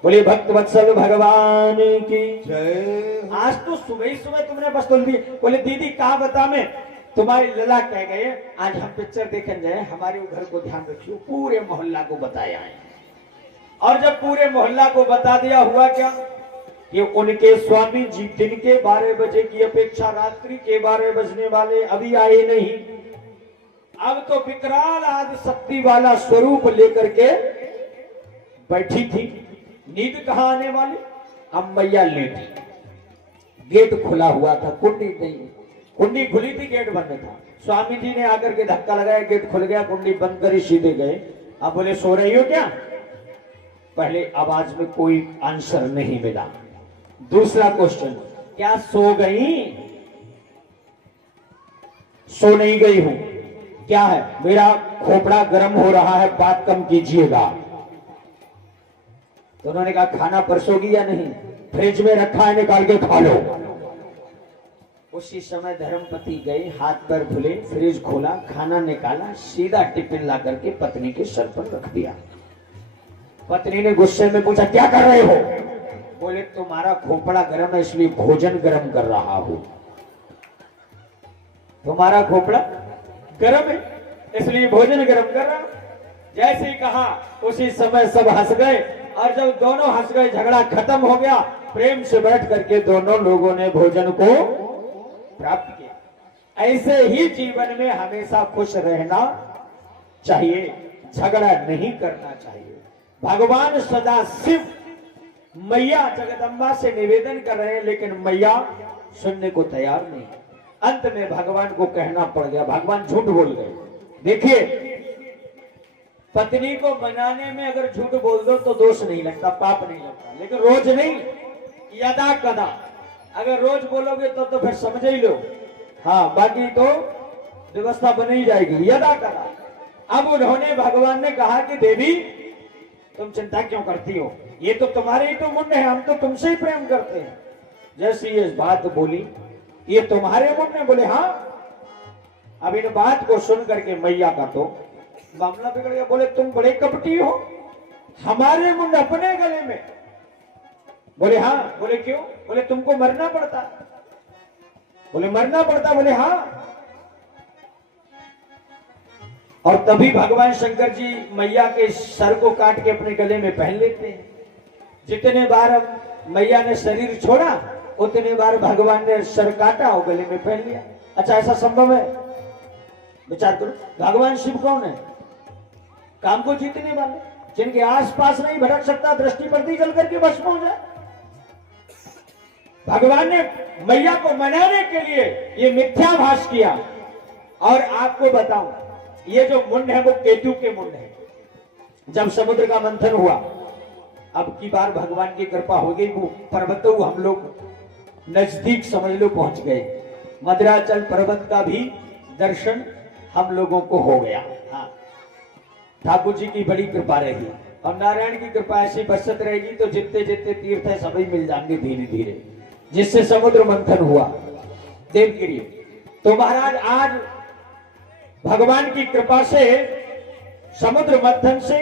बोलिए भक्त वत्सल भगवान की जय। आज तो सुबह ही सुबह तुमने बस धुल दिए। बोले दीदी कहा बता, मैं तुम्हारी लला कह गए आज हम पिक्चर देखने जाए, हमारे घर को ध्यान रखियो। पूरे मोहल्ला को बताया है। और जब पूरे मोहल्ला को बता दिया, हुआ क्या कि उनके स्वामी जी दिन के 12 बजे की अपेक्षा रात्रि के 12 बजने वाले अभी आए नहीं। अब तो विकराल आदि शक्ति वाला स्वरूप लेकर के बैठी थी। नींद कहां आने वाली? अब मैया लेटी, गेट खुला हुआ था, कुंडी नहीं, कुंडी खुली थी, गेट बंद था। स्वामी जी ने आकर के धक्का लगाया, गेट खुल गया, कुंडी बंद करी, सीधे गए। आप बोले सो रही हो क्या? पहले आवाज में कोई आंसर नहीं मिला। दूसरा क्वेश्चन, क्या सो गई? सो नहीं गई हूं। क्या है? मेरा खोपड़ा गर्म हो रहा है, बात कम कीजिएगा। तो उन्होंने कहा खाना परसोगी या नहीं? फ्रिज में रखा है, निकाल के खा लो। उसी समय धर्मपति गए, हाथ पैर धुले, फ्रिज खोला, खाना निकाला, सीधा टिफिन ला करके पत्नी के सर पर रख दिया। पत्नी ने गुस्से में पूछा क्या कर रहे हो? बोले तुम्हारा खोपड़ा गर्म है इसलिए भोजन गर्म कर रहा हूं। तुम्हारा खोपड़ा गर्म है इसलिए भोजन गर्म कर रहा हूं। जैसे ही कहा उसी समय सब हंस गए, और जब दोनों हंस गए, झगड़ा खत्म हो गया। प्रेम से बैठ करके दोनों लोगों ने भोजन को प्राप्त किया। ऐसे ही जीवन में हमेशा खुश रहना चाहिए, झगड़ा नहीं करना चाहिए। भगवान सदा शिव मैया जगदम्बा से निवेदन कर रहे हैं, लेकिन मैया सुनने को तैयार नहीं। अंत में भगवान को कहना पड़ गया, भगवान झूठ बोल गए। देखिए, पत्नी को मनाने में अगर झूठ बोल दो तो दोष नहीं लगता, पाप नहीं लगता, लेकिन रोज नहीं, यदा कदा। अगर रोज बोलोगे तो फिर समझ ही लो, हाँ, बाकी तो व्यवस्था बन ही जाएगी, यदा कदा। अब उन्होंने, भगवान ने कहा कि देवी तुम चिंता क्यों करती हो, ये तो तुम्हारे ही तो मुंड है, हम तो तुमसे ही प्रेम करते हैं। जैसे ये बात बोली, ये तुम्हारे मुंड में? बोले हाँ। अब इन बात को सुन करके मैया का तो मामला बिगड़ गया। बोले तुम बड़े कपटी हो, हमारे मुंड अपने गले में? बोले हाँ। बोले क्यों? बोले तुमको मरना पड़ता। बोले मरना पड़ता? बोले हाँ। और तभी भगवान शंकर जी मैया के सर को काट के अपने गले में पहन लेते हैं। जितने बार मैया ने शरीर छोड़ा, उतने बार भगवान ने सर काटा और गले में पहन लिया। अच्छा, ऐसा संभव है? विचार करो, भगवान शिव कौन है? काम को जीतने वाले, जिनके आसपास नहीं भटक सकता, दृष्टि पर दी जल करके भस्म हो जाए। भगवान ने मैया को मनाने के लिए ये मिथ्याभास किया। और आपको बताऊं, ये जो मुंड है वो केतु के मुंड है। जब समुद्र का मंथन हुआ, अब की बार भगवान की कृपा हो गई, वो पर्वतों हम लोग नजदीक समझ लो पहुंच गए। मद्राचल पर्वत का भी दर्शन हम लोगों को हो गया। हाँ, ठाकुर जी की बड़ी कृपा रही, और नारायण की कृपा ऐसी बरसत रहेगी तो जितने जितने तीर्थ है सभी मिल जाएंगे धीरे धीरे, जिससे समुद्र मंथन हुआ देवगिरी। तो महाराज आज भगवान की कृपा से समुद्र मंथन से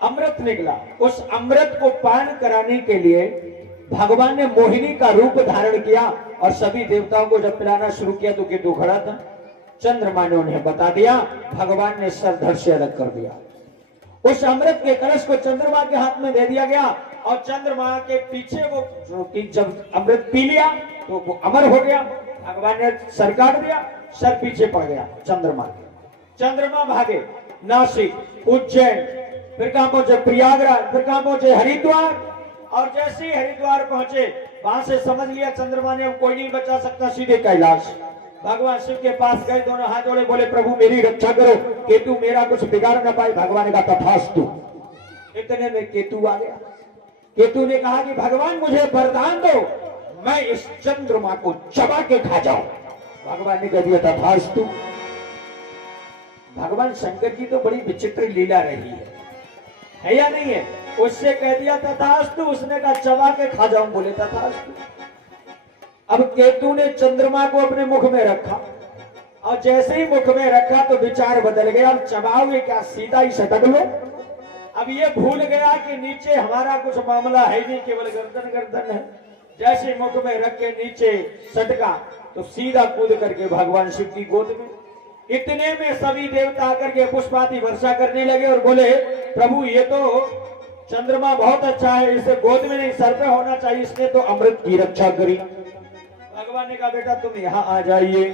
अमृत निकला। उस अमृत को पान कराने के लिए भगवान ने मोहिनी का रूप धारण किया, और सभी देवताओं को जब पिलाना शुरू किया तो केतु खड़ा था। चंद्रमा ने उन्हें बता दिया, भगवान ने सर धड़ से अलग कर दिया। उस अमृत के कलश को चंद्रमा के हाथ में दे दिया गया, और चंद्रमा के पीछे वो जो कि जब अमृत पी लिया तो वो अमर हो गया। भगवान ने सर काट दिया, सर पीछे पड़ गया चंद्रमा के। चंद्रमा भागे नासिक, उज्जैन, फिर कहां पहुंचे? प्रयागराज, फिर कहां पहुंचे? हरिद्वार। और जैसे ही हरिद्वार पहुंचे, वहां से समझ लिया चंद्रमा ने कोई नहीं बचा सकता, सीधे कैलाश। भगवान शिव के पास गए, दोनों हाथ जोड़े, बोले प्रभु मेरी रक्षा करो, केतु मेरा कुछ बिगाड़ न पाए। भगवान का तथास्तु। इतने में केतु आ गया। केतु ने कहा कि भगवान मुझे वरदान दो, मैं इस चंद्रमा को चबा के खा जाऊं। भगवान ने कह दिया तथास्तु। भगवान शंकर की तो बड़ी विचित्र लीला रही है या नहीं है? उससे कह दिया तथास्तु, उसने कहा चबा के खा जाऊं, बोले तथास्तु। अब केतु ने चंद्रमा को अपने मुख में रखा, और जैसे ही मुख में रखा तो विचार बदल गया, अब चबाओगे क्या, सीधा ही सटक लो। अब ये भूल गया कि नीचे हमारा कुछ मामला है नहीं, केवल गर्दन गर्दन है। जैसे मुख में रख के नीचे सटका तो सीधा कूद करके भगवान शिव की गोद में। इतने में सभी देवता आकर के पुष्पादि वर्षा करने लगे और बोले प्रभु ये तो चंद्रमा बहुत अच्छा है, इसे गोद में नहीं सर पे होना चाहिए, इसने तो अमृत की रक्षा करी। भगवान ने कहा बेटा तुम यहाँ आ जाइए।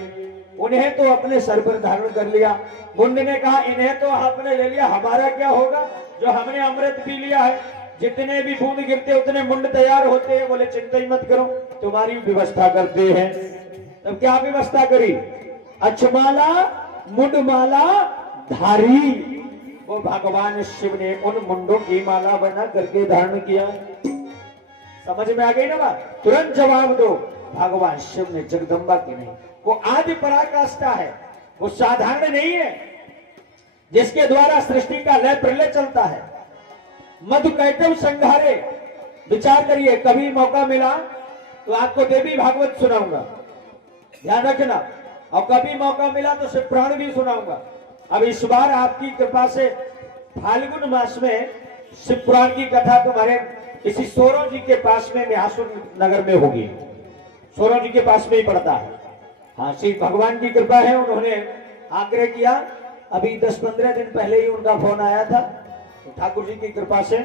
उन्हें तो अपने सर पर धारण कर लिया। मुंड ने कहा इन्हें तो आपने ले लिया, हमारा क्या होगा जो हमने अमृत पी लिया है। जितने भी बूंद गिरते उतने मुंड तैयार होते हैं। बोले चिंता ही मत करो, तुम्हारी व्यवस्था करते हैं। तब क्या व्यवस्था करी? अचमाला मुंडमाला धारी, वो भगवान शिव ने उन मुंडों की माला बना करके धारण किया। समझ में आ गई ना बात? तुरंत जवाब दो, भगवान शिव ने, जगदम्बा की नहीं। वो आदि पराकाष्ठा है, वो साधारण नहीं है, जिसके द्वारा सृष्टि का लय प्रलय चलता है। मधु कैटव संघारे, विचार करिए, कभी मौका मिला तो आपको देवी भागवत सुनाऊंगा, ध्यान रखना, और कभी मौका मिला तो शिव पुराण भी सुनाऊंगा। अब इस बार आपकी कृपा से फाल्गुन मास में शिव पुराण की कथा तुम्हारे इसी सोरों जी के पास में म्यासुर नगर में होगी। सोरों जी के पास में ही पड़ता है। हाँ, श्री भगवान की कृपा है, उन्होंने आग्रह किया, अभी 10-15 दिन पहले ही उनका फोन आया था। तो ठाकुर जी की कृपा से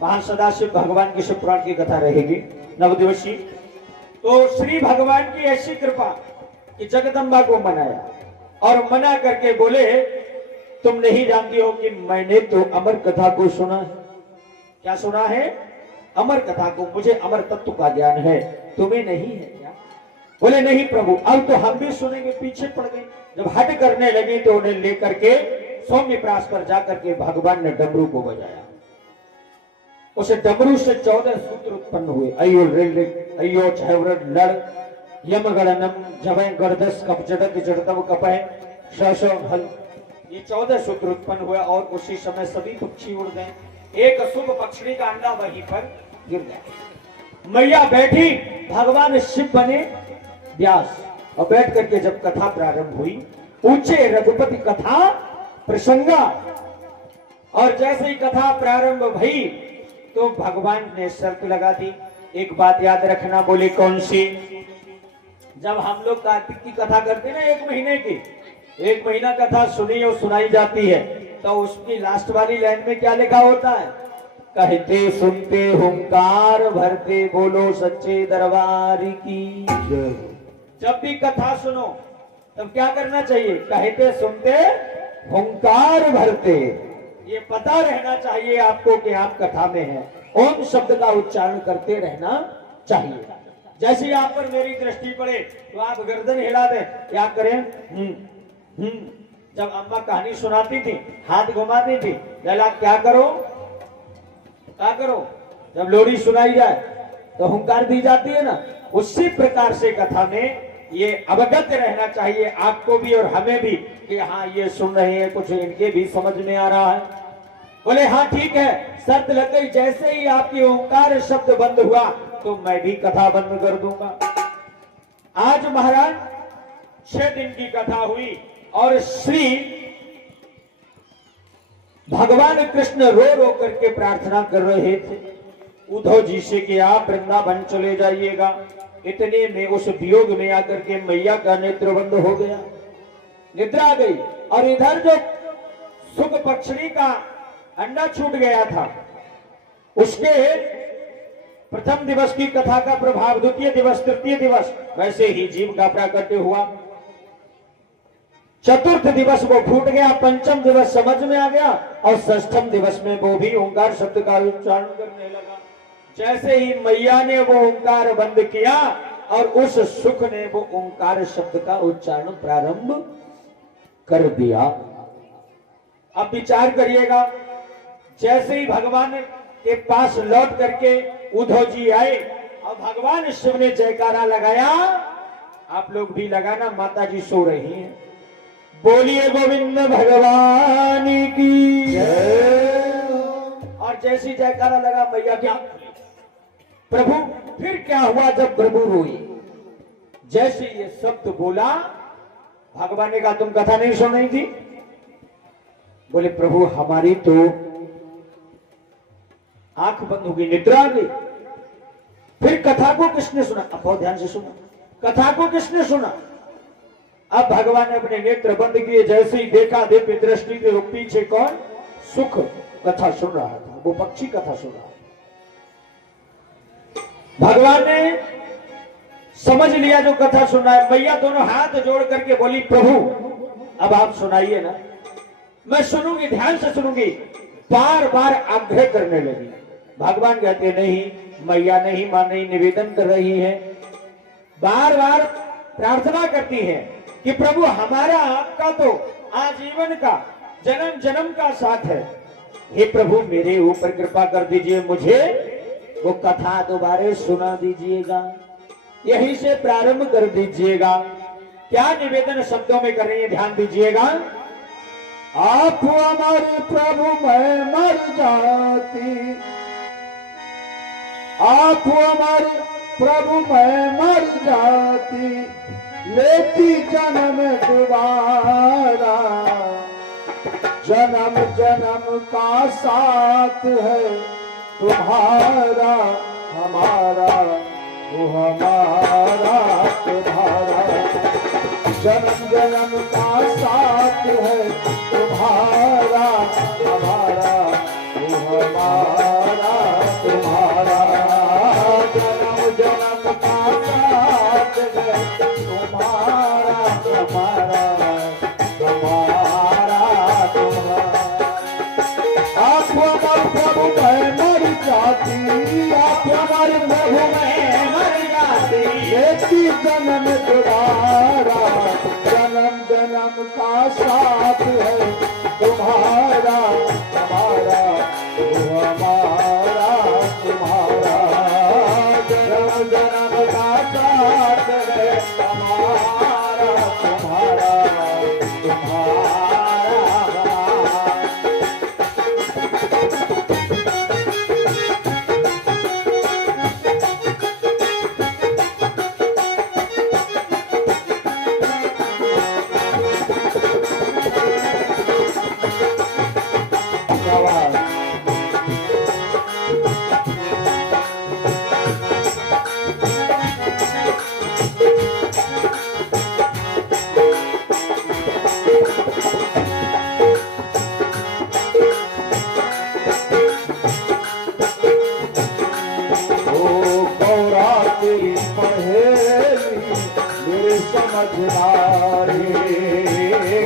वहां सदाशिव भगवान की शिव पुराण की कथा रहेगी, नवदिवसीय। तो श्री भगवान की ऐसी कृपा कि जगदम्बा को मनाया, और मना करके बोले, तुम नहीं जानती हो कि मैंने तो अमर कथा को सुना है। क्या सुना है? अमर कथा को। मुझे अमर तत्व का ज्ञान है, तुम्हें नहीं है क्या? बोले नहीं प्रभु, अब तो हम भी सुनेंगे। पीछे पड़ गए। जब हट करने लगे तो उन्हें लेकर के सौम्य प्रास पर जाकर के भगवान ने डमरू को बजाया। उस डमरू से 14 सूत्र उत्पन्न हुए। अयो रिल अयो छवरड लड़ यमगणनम जवय गर्दस कपचटक जड़तव कपय शशव हल, ये 14 सूत्र उत्पन्न हुआ। और उसी समय सभी पक्षी उड़ गए। एक शुभ पक्षी का अंडा वहीं पर गिर गया। मैया बैठी, भगवान शिव बने व्यास, और बैठ करके जब कथा प्रारंभ हुई, ऊंचे रघुपति कथा प्रसंगा, और जैसे ही कथा प्रारंभ भई तो भगवान ने शर्त लगा दी। एक बात याद रखना, बोले कौन सी? जब हम लोग कार्तिक की कथा करते ना, 1 महीने की, 1 महीना कथा सुनी और सुनाई जाती है, तो उसकी लास्ट वाली लाइन में क्या लिखा होता है? कहते सुनते हुंकार भरते बोलो सच्चे दरबार की। जब भी कथा सुनो तब क्या करना चाहिए? कहते सुनते हुंकार भरते, ये पता रहना चाहिए आपको कि आप कथा में हैं। ओम शब्द का उच्चारण करते रहना चाहिए। जैसे ही आप पर मेरी दृष्टि पड़े तो आप गर्दन हिला दें, क्या करें? जब अम्मा कहानी सुनाती थी, हाथ घुमाती थी, लला क्या करो? क्या करो? जब लोरी सुनाई जाए तो हुंकार दी जाती है ना, उसी प्रकार से कथा में ये अवगत रहना चाहिए आपको भी और हमें भी कि हाँ ये सुन रहे हैं, कुछ इनके भी समझ में आ रहा है। बोले हाँ ठीक है, शर्त लग गई। जैसे ही आपकी ओंकार शब्द बंद हुआ तो मैं भी कथा बंद कर दूंगा। आज महाराज 6 दिन की कथा हुई और श्री भगवान कृष्ण रो रो करके प्रार्थना कर रहे थे उद्धव जी से कि आप वृंदावन चले जाइएगा। इतने में उस वियोग में आकर के मैया का नेत्र बंद हो गया, निद्रा आ गई। और इधर जो सुख पक्षी का अंडा छूट गया था, उसके प्रथम दिवस की कथा का प्रभाव द्वितीय दिवस, तृतीय दिवस, वैसे ही जीव का प्राकट्य हुआ। चतुर्थ दिवस वो फूट गया, पंचम दिवस समझ में आ गया, और षष्ठम दिवस में वो भी ओंकार शब्द का उच्चारण करने लगा। जैसे ही मैया ने वो ओंकार बंद किया और उस सुख ने वो ओंकार शब्द का उच्चारण प्रारंभ कर दिया। अब विचार करिएगा, जैसे ही भगवान के पास लौट करके उद्धव जी आए और भगवान शिव ने जयकारा लगाया, आप लोग भी लगाना, माता जी सो रही हैं। बोलिए गोविंद भगवान की जय। और जैसी जयकारा लगा मैया क्या प्रभु, फिर क्या हुआ जब प्रभु रोई? जैसे ये शब्द बोला, भगवान ने कहा तुम कथा नहीं सुन रही थी? बोले प्रभु हमारी तो आंख बंद हो गई, निद्रा आ गई। फिर कथा को किसने सुना? अब बहुत ध्यान से सुना, कथा को किसने सुना? अब भगवान ने अपने नेत्र बंद किए, जैसे ही देखा दिव्य दृष्टि से पीछे कौन? सुख कथा सुन रहा था, वो पक्षी कथा सुन रहा था। भगवान ने समझ लिया जो कथा सुना है। मैया दोनों हाथ जोड़ करके बोली प्रभु अब आप सुनाइए ना, मैं सुनूंगी, ध्यान से सुनूंगी। बार बार आग्रह करने लगी। भगवान कहते नहीं, मैया नहीं मान रही, निवेदन कर रही है। बार बार प्रार्थना करती है कि प्रभु हमारा आपका तो आजीवन का जन्म जन्म का साथ है, हे प्रभु मेरे ऊपर कृपा कर दीजिए, मुझे वो कथा दोबारा सुना दीजिएगा, यहीं से प्रारंभ कर दीजिएगा। क्या निवेदन शब्दों में कर रही है, ध्यान दीजिएगा। आप हमारे प्रभु मैं मर जाती, आप हमारे प्रभु मैं मर जाती, लेती जन्म दोबारा, जन्म जन्म का साथ है तुम्हारा हमारा, वो हमारा तुम्हारा, जन्म जन्म का साथ है तुम्हारा हमारा, वो हमारा तुम्हारा, जन्म जन्म का साथ है तुम्हारा हमारा, हमारा तुम्हारा। आप हमारे प्रभु मैं मर जाती, आप हमारे प्रभु मैं मर जाती, लेती जन्म दोबारा, जन्म जन्म का साथ है तुम्हारा हमारा, वो हमारा तुम्हारा, जन्म जन्म का साथ है हमारा तुम्हारा, तुम्हारा हमारा।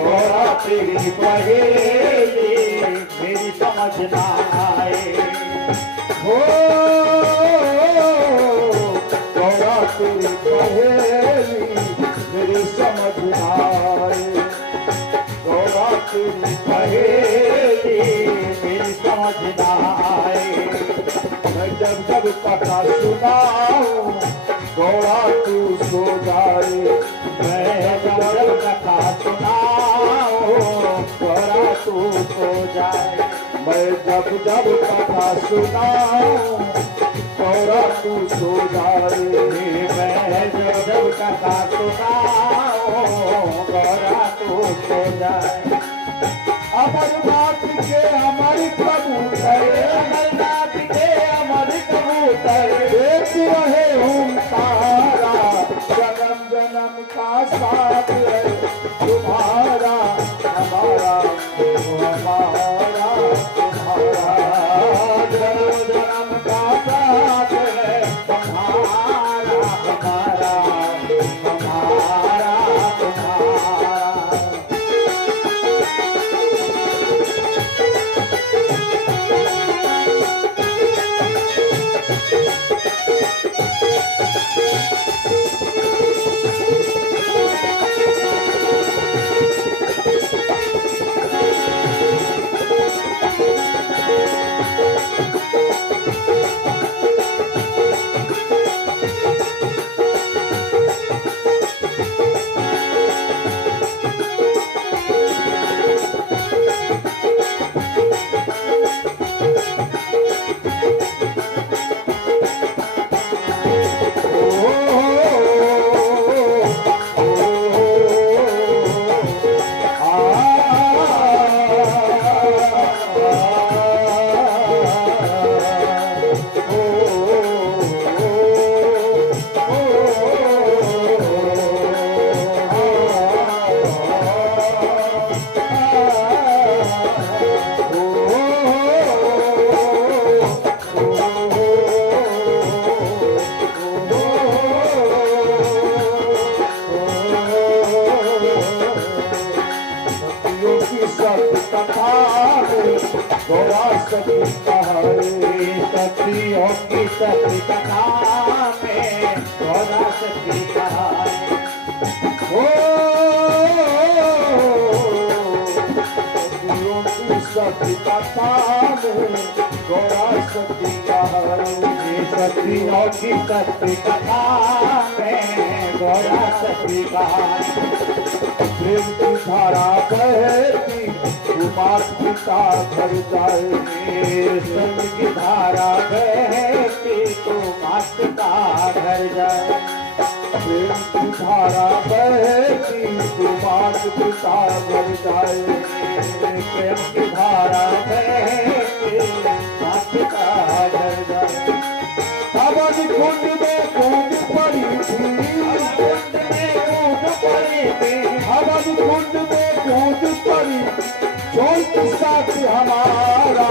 गौरा तेरी पहेली मेरी समझ ना आए, हो गौरा तेरी पहेली मेरी समझ ना आए, गौरा तेरी पहेली मेरी समझ ना आए, मैं जब जब कथा सुनाऊं गौरा तू सो जाए, मैं जब कथा सुनाऊं गौरा तू सो जाए, मैं जब जब कथा सुनाऊं गौरा तू सो जाए, मैं जब जब कथा सुनाऊं गौरा तू सो जाए। अमरनाथ के अमर कबूतर, अमरनाथ के अमर कबूतर, देख रहे हूँ तारा, जन्म जन्म का साथ है तुम्हारा हमारा, हमारा तुम्हारा, जन्म जन्म का साथ है तुम्हारा हमारा, हमारा तुम्हारा। सखियों की सत्य कथा में गौरा सखी कहानी, ओ सतियों की सती कथा में गौरा सती कहानी, सतियों की सती कथा में गौरा सती कहानी। प्रेम की धारा बहती मात पिता घर जाए, प्रेम की धारा बहती तो मात पिता घर जाए। प्रेम की धारा बहती तो मात पिता घर जाए, प्रेम की धारा बहती मात पिता घर जाए। अवन कुंड में कूद पड़ी थी, कुंड में कूद पड़ी थी, अवन कुंड में कूद पड़ी, चोट साथ हमारा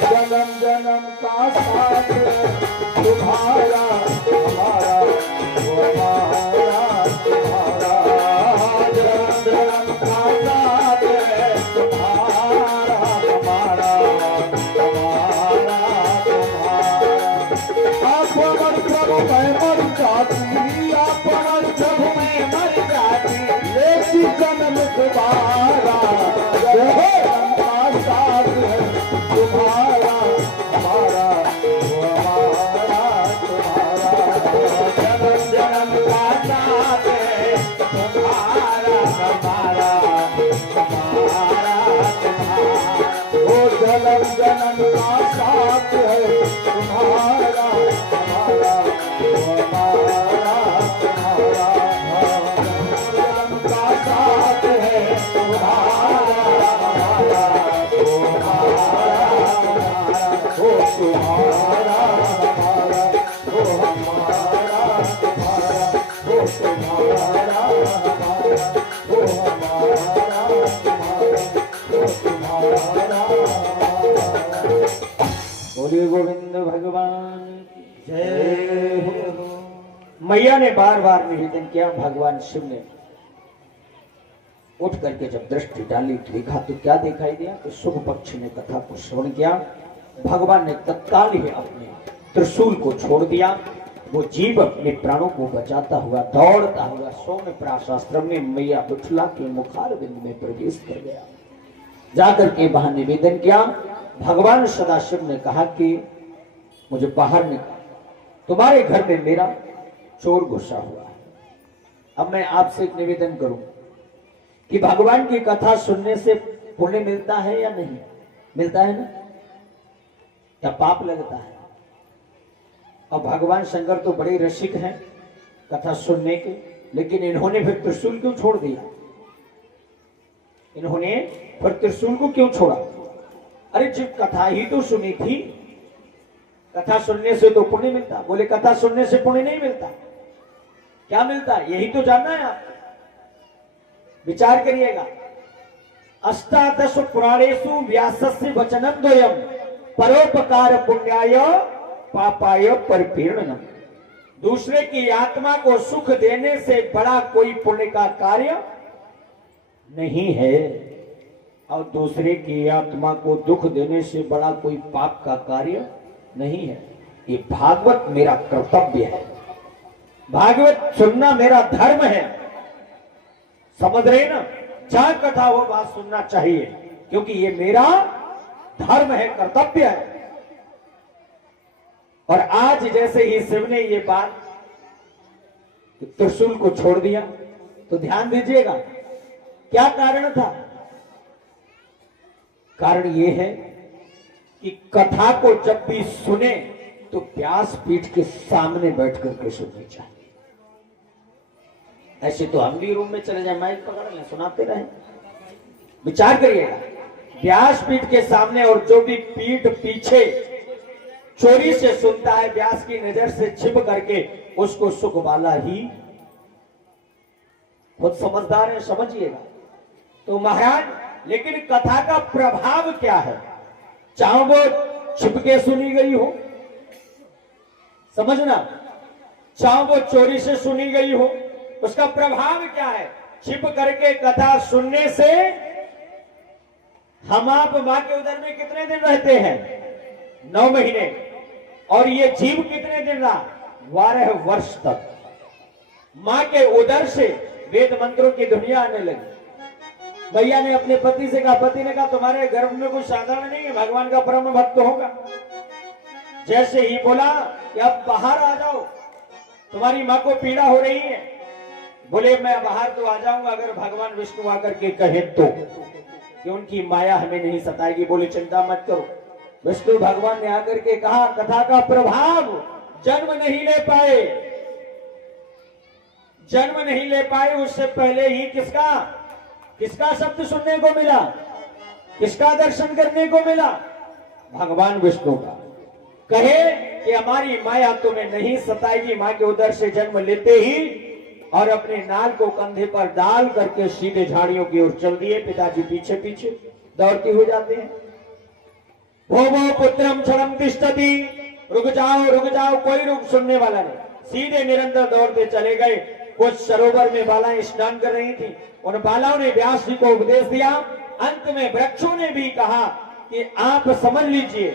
जन्म जन्म का साथ तुम्हारा हमारा, हमारा तुम्हारा जन्म जन्म का साथ तुम्हारा हमारा, हमारा तुम्हारा। आप अमर प्रभु मैं मर जाती, आप अमर प्रभु मैं मर जाती, लेती जन्म दोबारा जन्म का साथ है तुम्हारा हमारा, हमारा तुम्हारा जन्म जन्म का साथ है तुम्हारा हमारा, हमारा तुम्हारा। वो जन्म जन्म का साथ है तुम्हारा हमारा, हमारा तुम्हारा जन्म का साथ है तुम्हारा हमारा, वो तुम्हारा हमारा, वो हमारा तुम्हारा, वो तुम्हारा हमारा, वो हमारा तुम्हारा, वो तुम्हारा हमारा। बोलिए गोविंद भगवान की जय हो। मैया ने बार बार निवेदन किया, भगवान शिव ने उठ करके जब दृष्टि डाली देखा तो क्या दिखाई दिया कि शुभ पक्ष ने कथा को श्रवण किया। भगवान ने तत्काल ही अपने त्रिशूल को छोड़ दिया। वो जीव अपने प्राणों को बचाता हुआ दौड़ता हुआ सोने प्राशास्त्रम में मैया विठला के मुखारविंद में प्रवेश कर गया। जाकर के वहां निवेदन किया। भगवान सदाशिव ने कहा कि मुझे बाहर निकाल, तुम्हारे घर में मेरा चोर घुसा हुआ है। अब मैं आपसे एक निवेदन करूं कि भगवान की कथा सुनने से पुण्य मिलता है या नहीं मिलता है ना, या पाप लगता है? और भगवान शंकर तो बड़े रसिक हैं कथा सुनने के, लेकिन इन्होंने फिर त्रिशूल क्यों छोड़ दिया? इन्होंने फिर त्रिशूल को क्यों छोड़ा? अरे जब कथा ही तो सुनी थी, कथा सुनने से तो पुण्य मिलता। बोले कथा सुनने से पुण्य नहीं मिलता, क्या मिलता? यही तो जानना है आपको, विचार करिएगा। अष्टादश पुराणेषु व्यासस्य वचनं द्वयम् परोपकार पुण्याय पापाय परिपीडनम्। दूसरे की आत्मा को सुख देने से बड़ा कोई पुण्य का कार्य नहीं है, और दूसरे की आत्मा को दुख देने से बड़ा कोई पाप का कार्य नहीं है। ये भागवत मेरा कर्तव्य है, भागवत सुनना मेरा धर्म है। समझ रहे ना? जहां कथा हो बात सुनना चाहिए, क्योंकि ये मेरा धर्म है, कर्तव्य है। और आज जैसे ही शिव ने ये बात त्रिशूल को छोड़ दिया, तो ध्यान दीजिएगा क्या कारण था। कारण ये है कि कथा को जब भी सुने तो व्यासपीठ के सामने बैठ करके सुननी चाहिए। ऐसे तो हम भी रूम में चले जाए, माइक पकड़ लें, सुनाते रहे। विचार करिएगा, व्यासपीठ के सामने, और जो भी पीठ पीछे चोरी से सुनता है, व्यास की नजर से छिप करके, उसको सुख वाला ही। खुद समझदार है, समझिएगा। तो महाराज, लेकिन कथा का प्रभाव क्या है? चाहे वो छिपके सुनी गई हो, समझना, चाहे वो चोरी से सुनी गई हो, उसका प्रभाव क्या है? छिप करके कथा सुनने से हम आप मां के उदर में कितने दिन रहते हैं? 9 महीने। और ये जीव कितने दिन रहा? 12 वर्ष तक मां के उदर से वेद मंत्रों की दुनिया आने लगी। भैया ने अपने पति से कहा, पति ने कहा तुम्हारे गर्भ में कुछ साधारण नहीं है, भगवान का परम भक्त होगा। जैसे ही बोला कि अब बाहर आ जाओ, तुम्हारी माँ को पीड़ा हो रही है। बोले मैं बाहर तो आ जाऊंगा अगर भगवान विष्णु आकर के कहे तो, कि उनकी माया हमें नहीं सताएगी। बोले चिंता मत करो। विष्णु भगवान ने आकर के कहा, कथा का प्रभाव जन्म नहीं ले पाए, जन्म नहीं ले पाए, उससे पहले ही किसका शब्द सुनने को मिला, किसका दर्शन करने को मिला? भगवान विष्णु का। कहे कि हमारी माया तुम्हें नहीं सताएगी। मां के उदर से जन्म लेते ही और अपने नाल को कंधे पर डाल करके सीधे झाड़ियों की ओर चल दिए। पिताजी पीछे पीछे दौड़ते हुए जाते हैं। वो पुत्रम क्षणम तिष्ठति, रुक जाओ, कोई रुक सुनने वाला नहीं। सीधे निरंतर दौड़ते चले गए। कुछ सरोवर में बालाएं स्नान कर रही थी, उन बालाओं ने व्यास जी को उपदेश दिया। अंत में वृक्षों ने भी कहा कि आप समझ लीजिए,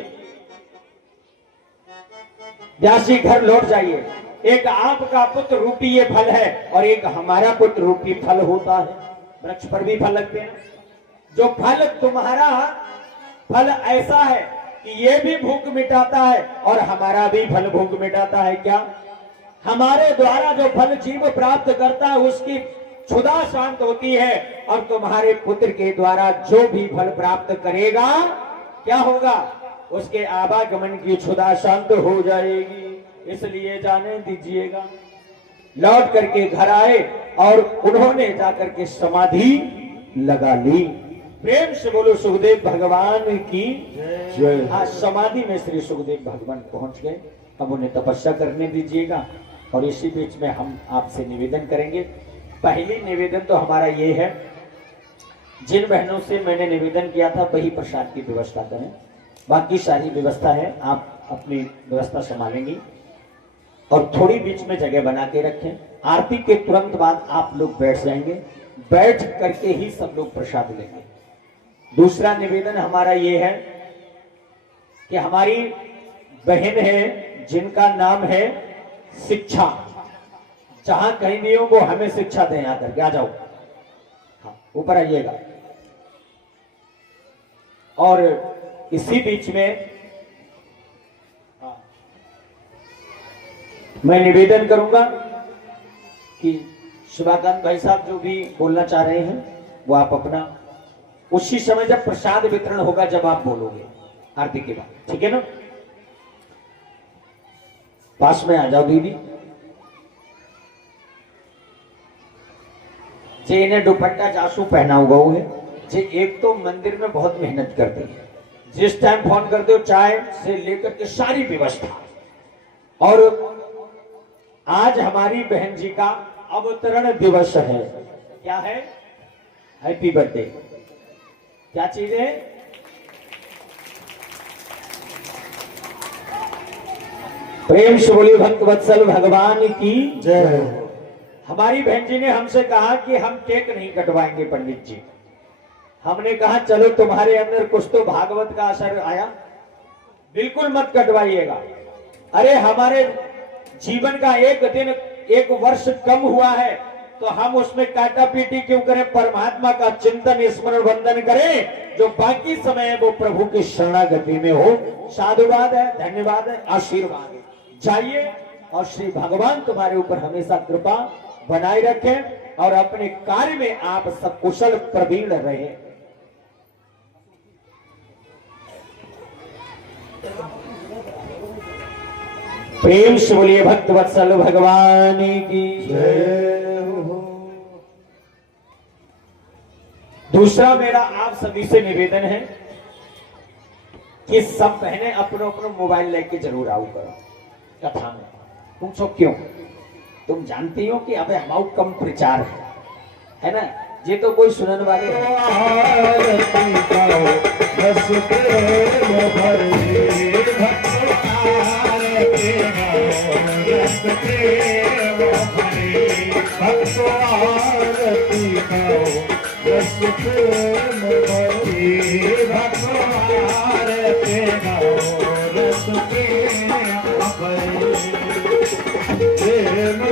व्यास जी घर लौट जाइए। एक आपका पुत्र रूपी ये फल है और एक हमारा पुत्र रूपी फल होता है। वृक्ष पर भी फल लगते हैं। जो फल तुम्हारा फल ऐसा है कि ये भी भूख मिटाता है और हमारा भी फल भूख मिटाता है। क्या? हमारे द्वारा जो फल जीव प्राप्त करता है उसकी क्षुधा शांत होती है, और तुम्हारे पुत्र के द्वारा जो भी फल प्राप्त करेगा क्या होगा? उसके आवागमन की क्षुधा शांत हो जाएगी। इसलिए जाने दीजिएगा। लौट करके घर आए और उन्होंने जाकर के समाधि लगा ली। प्रेम से बोलो सुखदेव भगवान की जय। आज समाधि में श्री सुखदेव भगवान पहुंच गए। अब उन्हें तपस्या करने दीजिएगा। और इसी बीच में हम आपसे निवेदन करेंगे। पहली निवेदन तो हमारा ये है, जिन बहनों से मैंने निवेदन किया था वही प्रसाद की व्यवस्था करें। बाकी सारी व्यवस्था है, आप अपनी व्यवस्था संभालेंगी। और थोड़ी बीच में जगह बना के रखें। आरती के तुरंत बाद आप लोग बैठ जाएंगे, बैठ करके ही सब लोग प्रसाद लेंगे। दूसरा निवेदन हमारा ये है कि हमारी बहन है जिनका नाम है शिक्षा, जहां कहीं भी हो वो हमें शिक्षा दें। आकर के आ जाओ, हाँ ऊपर आइएगा। और इसी बीच में मैं निवेदन करूंगा कि शिवाकांत भाई साहब जो भी बोलना चाह रहे हैं वो आप अपना उसी समय जब प्रसाद वितरण होगा जब आप बोलोगे आरती के बाद, ठीक है ना? पास में आ जाओ दीदी। जे इन्हें दुपट्टा जासू पहना हुआ है, जे एक तो मंदिर में बहुत मेहनत करते हैं। जिस टाइम फोन करते हो चाय से लेकर के सारी व्यवस्था। और आज हमारी बहन जी का अवतरण दिवस है। क्या है? Happy birthday. क्या चीज है? प्रेम से बोलिए भक्त वत्सल भगवान की जय। हमारी बहन जी ने हमसे कहा कि हम केक नहीं कटवाएंगे पंडित जी। हमने कहा चलो तुम्हारे अंदर कुछ तो भागवत का असर आया, बिल्कुल मत कटवाइएगा। अरे हमारे जीवन का एक दिन एक वर्ष कम हुआ है तो हम उसमें काटा पीटी क्यों करें? परमात्मा का चिंतन स्मरण वंदन करें। जो बाकी समय है वो प्रभु की शरणागति में हो। साधुवाद है, धन्यवाद है, आशीर्वाद है। जाइए और श्री भगवान तुम्हारे ऊपर हमेशा कृपा बनाए रखें और अपने कार्य में आप सब कुशल प्रवीण रहे। प्रेम से बोलिए भक्त वत्सल भगवान की जय हो। दूसरा मेरा आप सभी से निवेदन है कि सब बहनें अपनो अपनो मोबाइल लेके जरूर आओ करो कथा में। पूछो क्यों? तुम जानती हो कि अबे हमारा कम प्रचार है ना? ये तो कोई सुनने वाले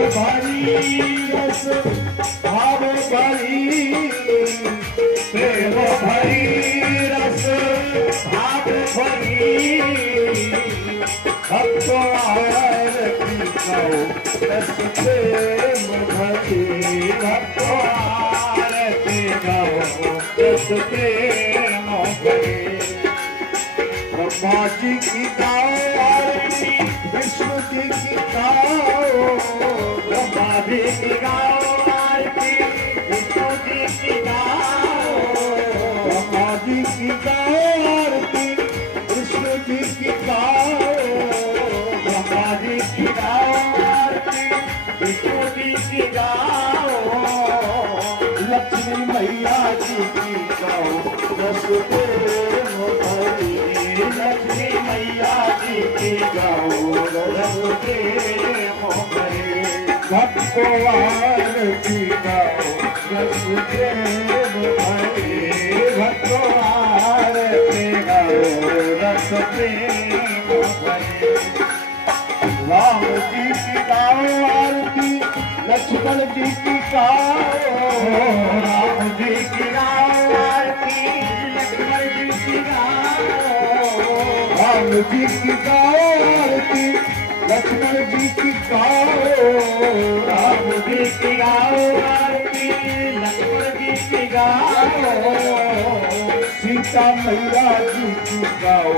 भारी रस भाव भक्तो आरती गाओ रस प्रेम भरी भक्तो आरती गाओ रस प्रेम भरी ब्रह्मा जी की गाओ आरती विष्णु जी की गाओ ब्रह्मा जी की गाओ आरती विष्णु जी की गाओ ब्रह्मा जी की गाओ आरती विष्णु जी की गाओ ब्रह्मा जी की गाओ आरती विष्णु जी की गाओ लक्ष्मी मैया जी की गाओ रस प्रेम भरी लक्ष्मी मैया जी की गाओ रस प्रेम भरी भक्तो आरती गाओ रस प्रेम भरी भक्तो आरती गाओ रस प्रेम भरी राम जी की गाओ आरती लक्ष्मण जी की गाओ राम जी की गाओ आरती लक्ष्मण जी की गाओ राम जी की गाओ आरती लक्ष्मण जी की गाओ राम जी की गाओ आरती लक्ष्मण जी की गाओ सीता मैया जी की गाओ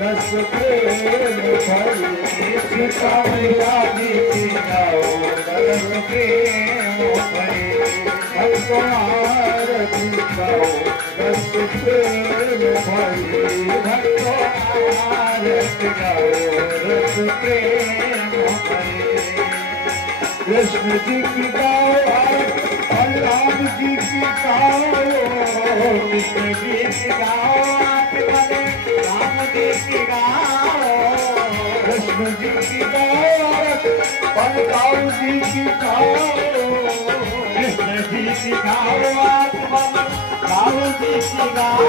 रस प्रेम भरी सीता मैया जी की गाओ रस प्रेम भरी भक्तो आरती गाओ रस प्रेम भरी भक्तो आरती गाओ रस प्रेम भरी कृष्ण जी की गाओ आरती बलराम जी की गाओ कृष्ण जी की गाओ आरती राम जी की गाओ कृष्ण जी की गाओ आरती बलराम जी की गाओ कृष्ण जी की गाओ आरती राम जी की गाओ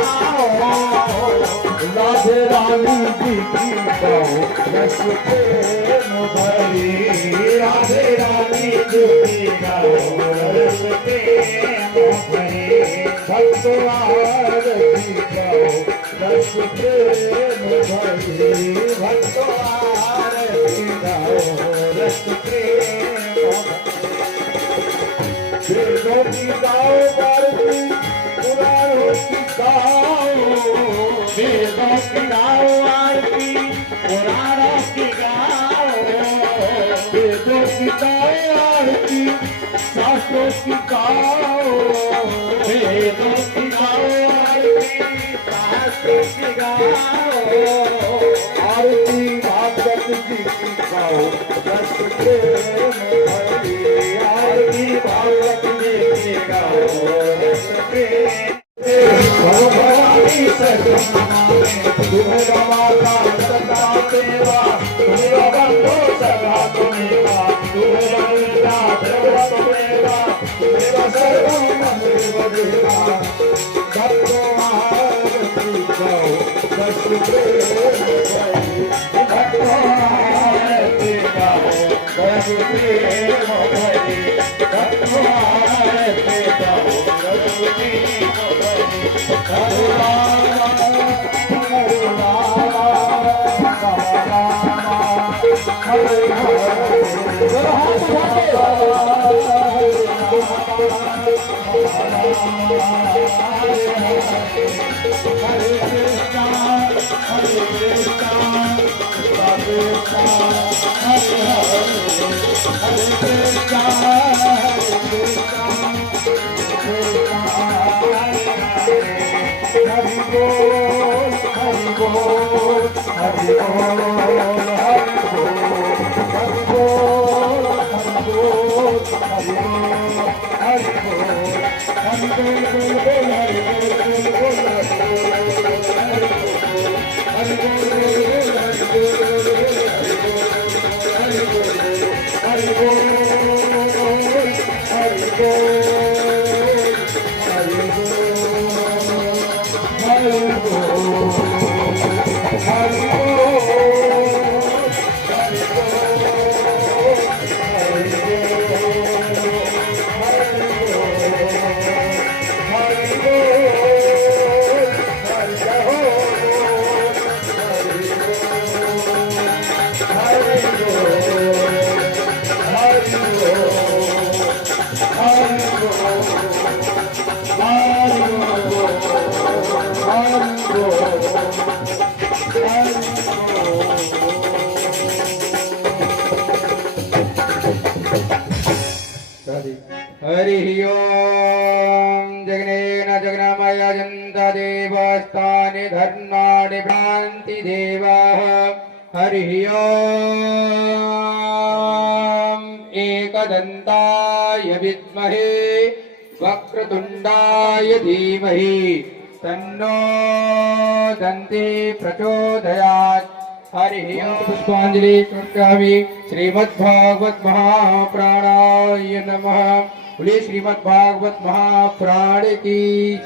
राधे रानी जी की गाओ रस प्रेम भरी राधे रानी जी की गाओ रस प्रेम भरी भक्तो आरती गाओ रस प्रेम भरी भक्तो आरती गाओ रस प्रेम वेदों की गाओ आरती पुराणों की गाओ वेदों की गाओ आरती पुराणों की गाओ वेदों की गाओ आरती शास्त्रों की गाओ वेदों की गाओ आरती शास्त्रों की गाओ आरती भागवत जी की गाओ रस प्रेम भरी आरती भागवत जी की गाओ रस प्रेम भगवानी तुम्हें माता सदा सेवा तुम्हें बंधो सदा तुम्हें तुम्हें सर्वमेवा तुम्हें सर्वं मंदिर देवा भक्तो आरती गाओ रस प्रेम भरी भक्तो आरती गाओ रस प्रेम भरी भक्तो आरती गाओ रस प्रेम भरी हरे राम हरे Hare हरिः ओम् जगनेन जगन्मय जन्त देवस्थानि धर्माणि भ्रान्ति देवाः हरिः ओम् एकदन्ताय विद्महे वक्रतुण्डाय धीमहि तन्नो दन्ति प्रचोदयात् हरिः ओम् पुष्पाञ्जलि समर्पयामि श्रीमद्भागवत महाप्राणाय नमः बोले श्रीमद्भागवत महाप्राण की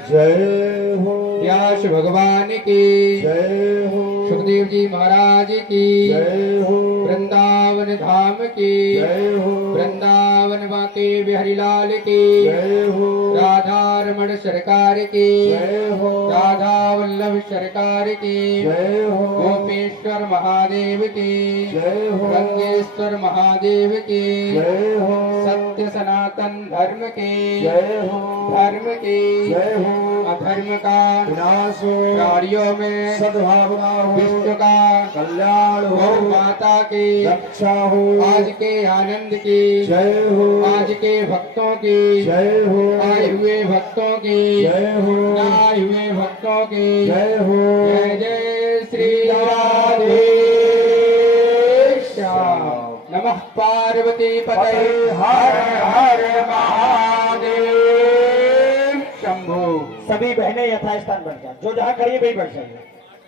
जय हो व्यास भगवान की जय हो सुखदेव जी महाराज की जय हो वृंदावन धाम की जय हो वृंदावन बाके बिहारी लाल की जय हो राधा रमण सरकार की जय हो राधा वल्लभ सरकार की जय हो गोपेश्वर महादेव की जय हो गंगेश्वर महादेव की जय हो सत्य सनातन धर्म के जय हो धर्म के जय हो अधर्म का विनाश हो प्राणियों में सद्भावना हो विश्व का कल्याण हो गौ माता की रक्षा हो आज के आनंद की जय हो आज के भक्तों की जय हो आए हुए भक्तों की जय हो आए हुए भक्तों की जय हो जय जय श्री राधे श्याम नमः पार्वती पते हर हर महादेव शंभो सभी बहनें यथास्थान बैठ जाए, जो जहाँ करिए वही बैठ जाइए,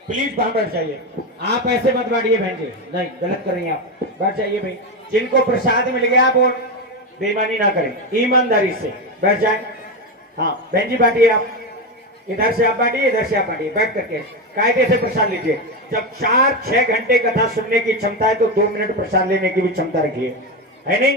प्लीज वहां बैठ जाइए। आप ऐसे मत बांटिए बहन जी, नहीं गलत कर रही हैं आप, बैठ जाइए भाई। जिनको प्रसाद मिल गया वो बेईमानी ना करें, ईमानदारी से बैठ जाए। हाँ बहन जी बांटिए आप, इधर से आप बांटिए, इधर से आप बांटिए, बैठ करके कायदे से प्रसाद लीजिए। जब 4-6 घंटे कथा सुनने की क्षमता है तो 2 मिनट प्रसाद लेने की भी क्षमता रखिए, है नहीं।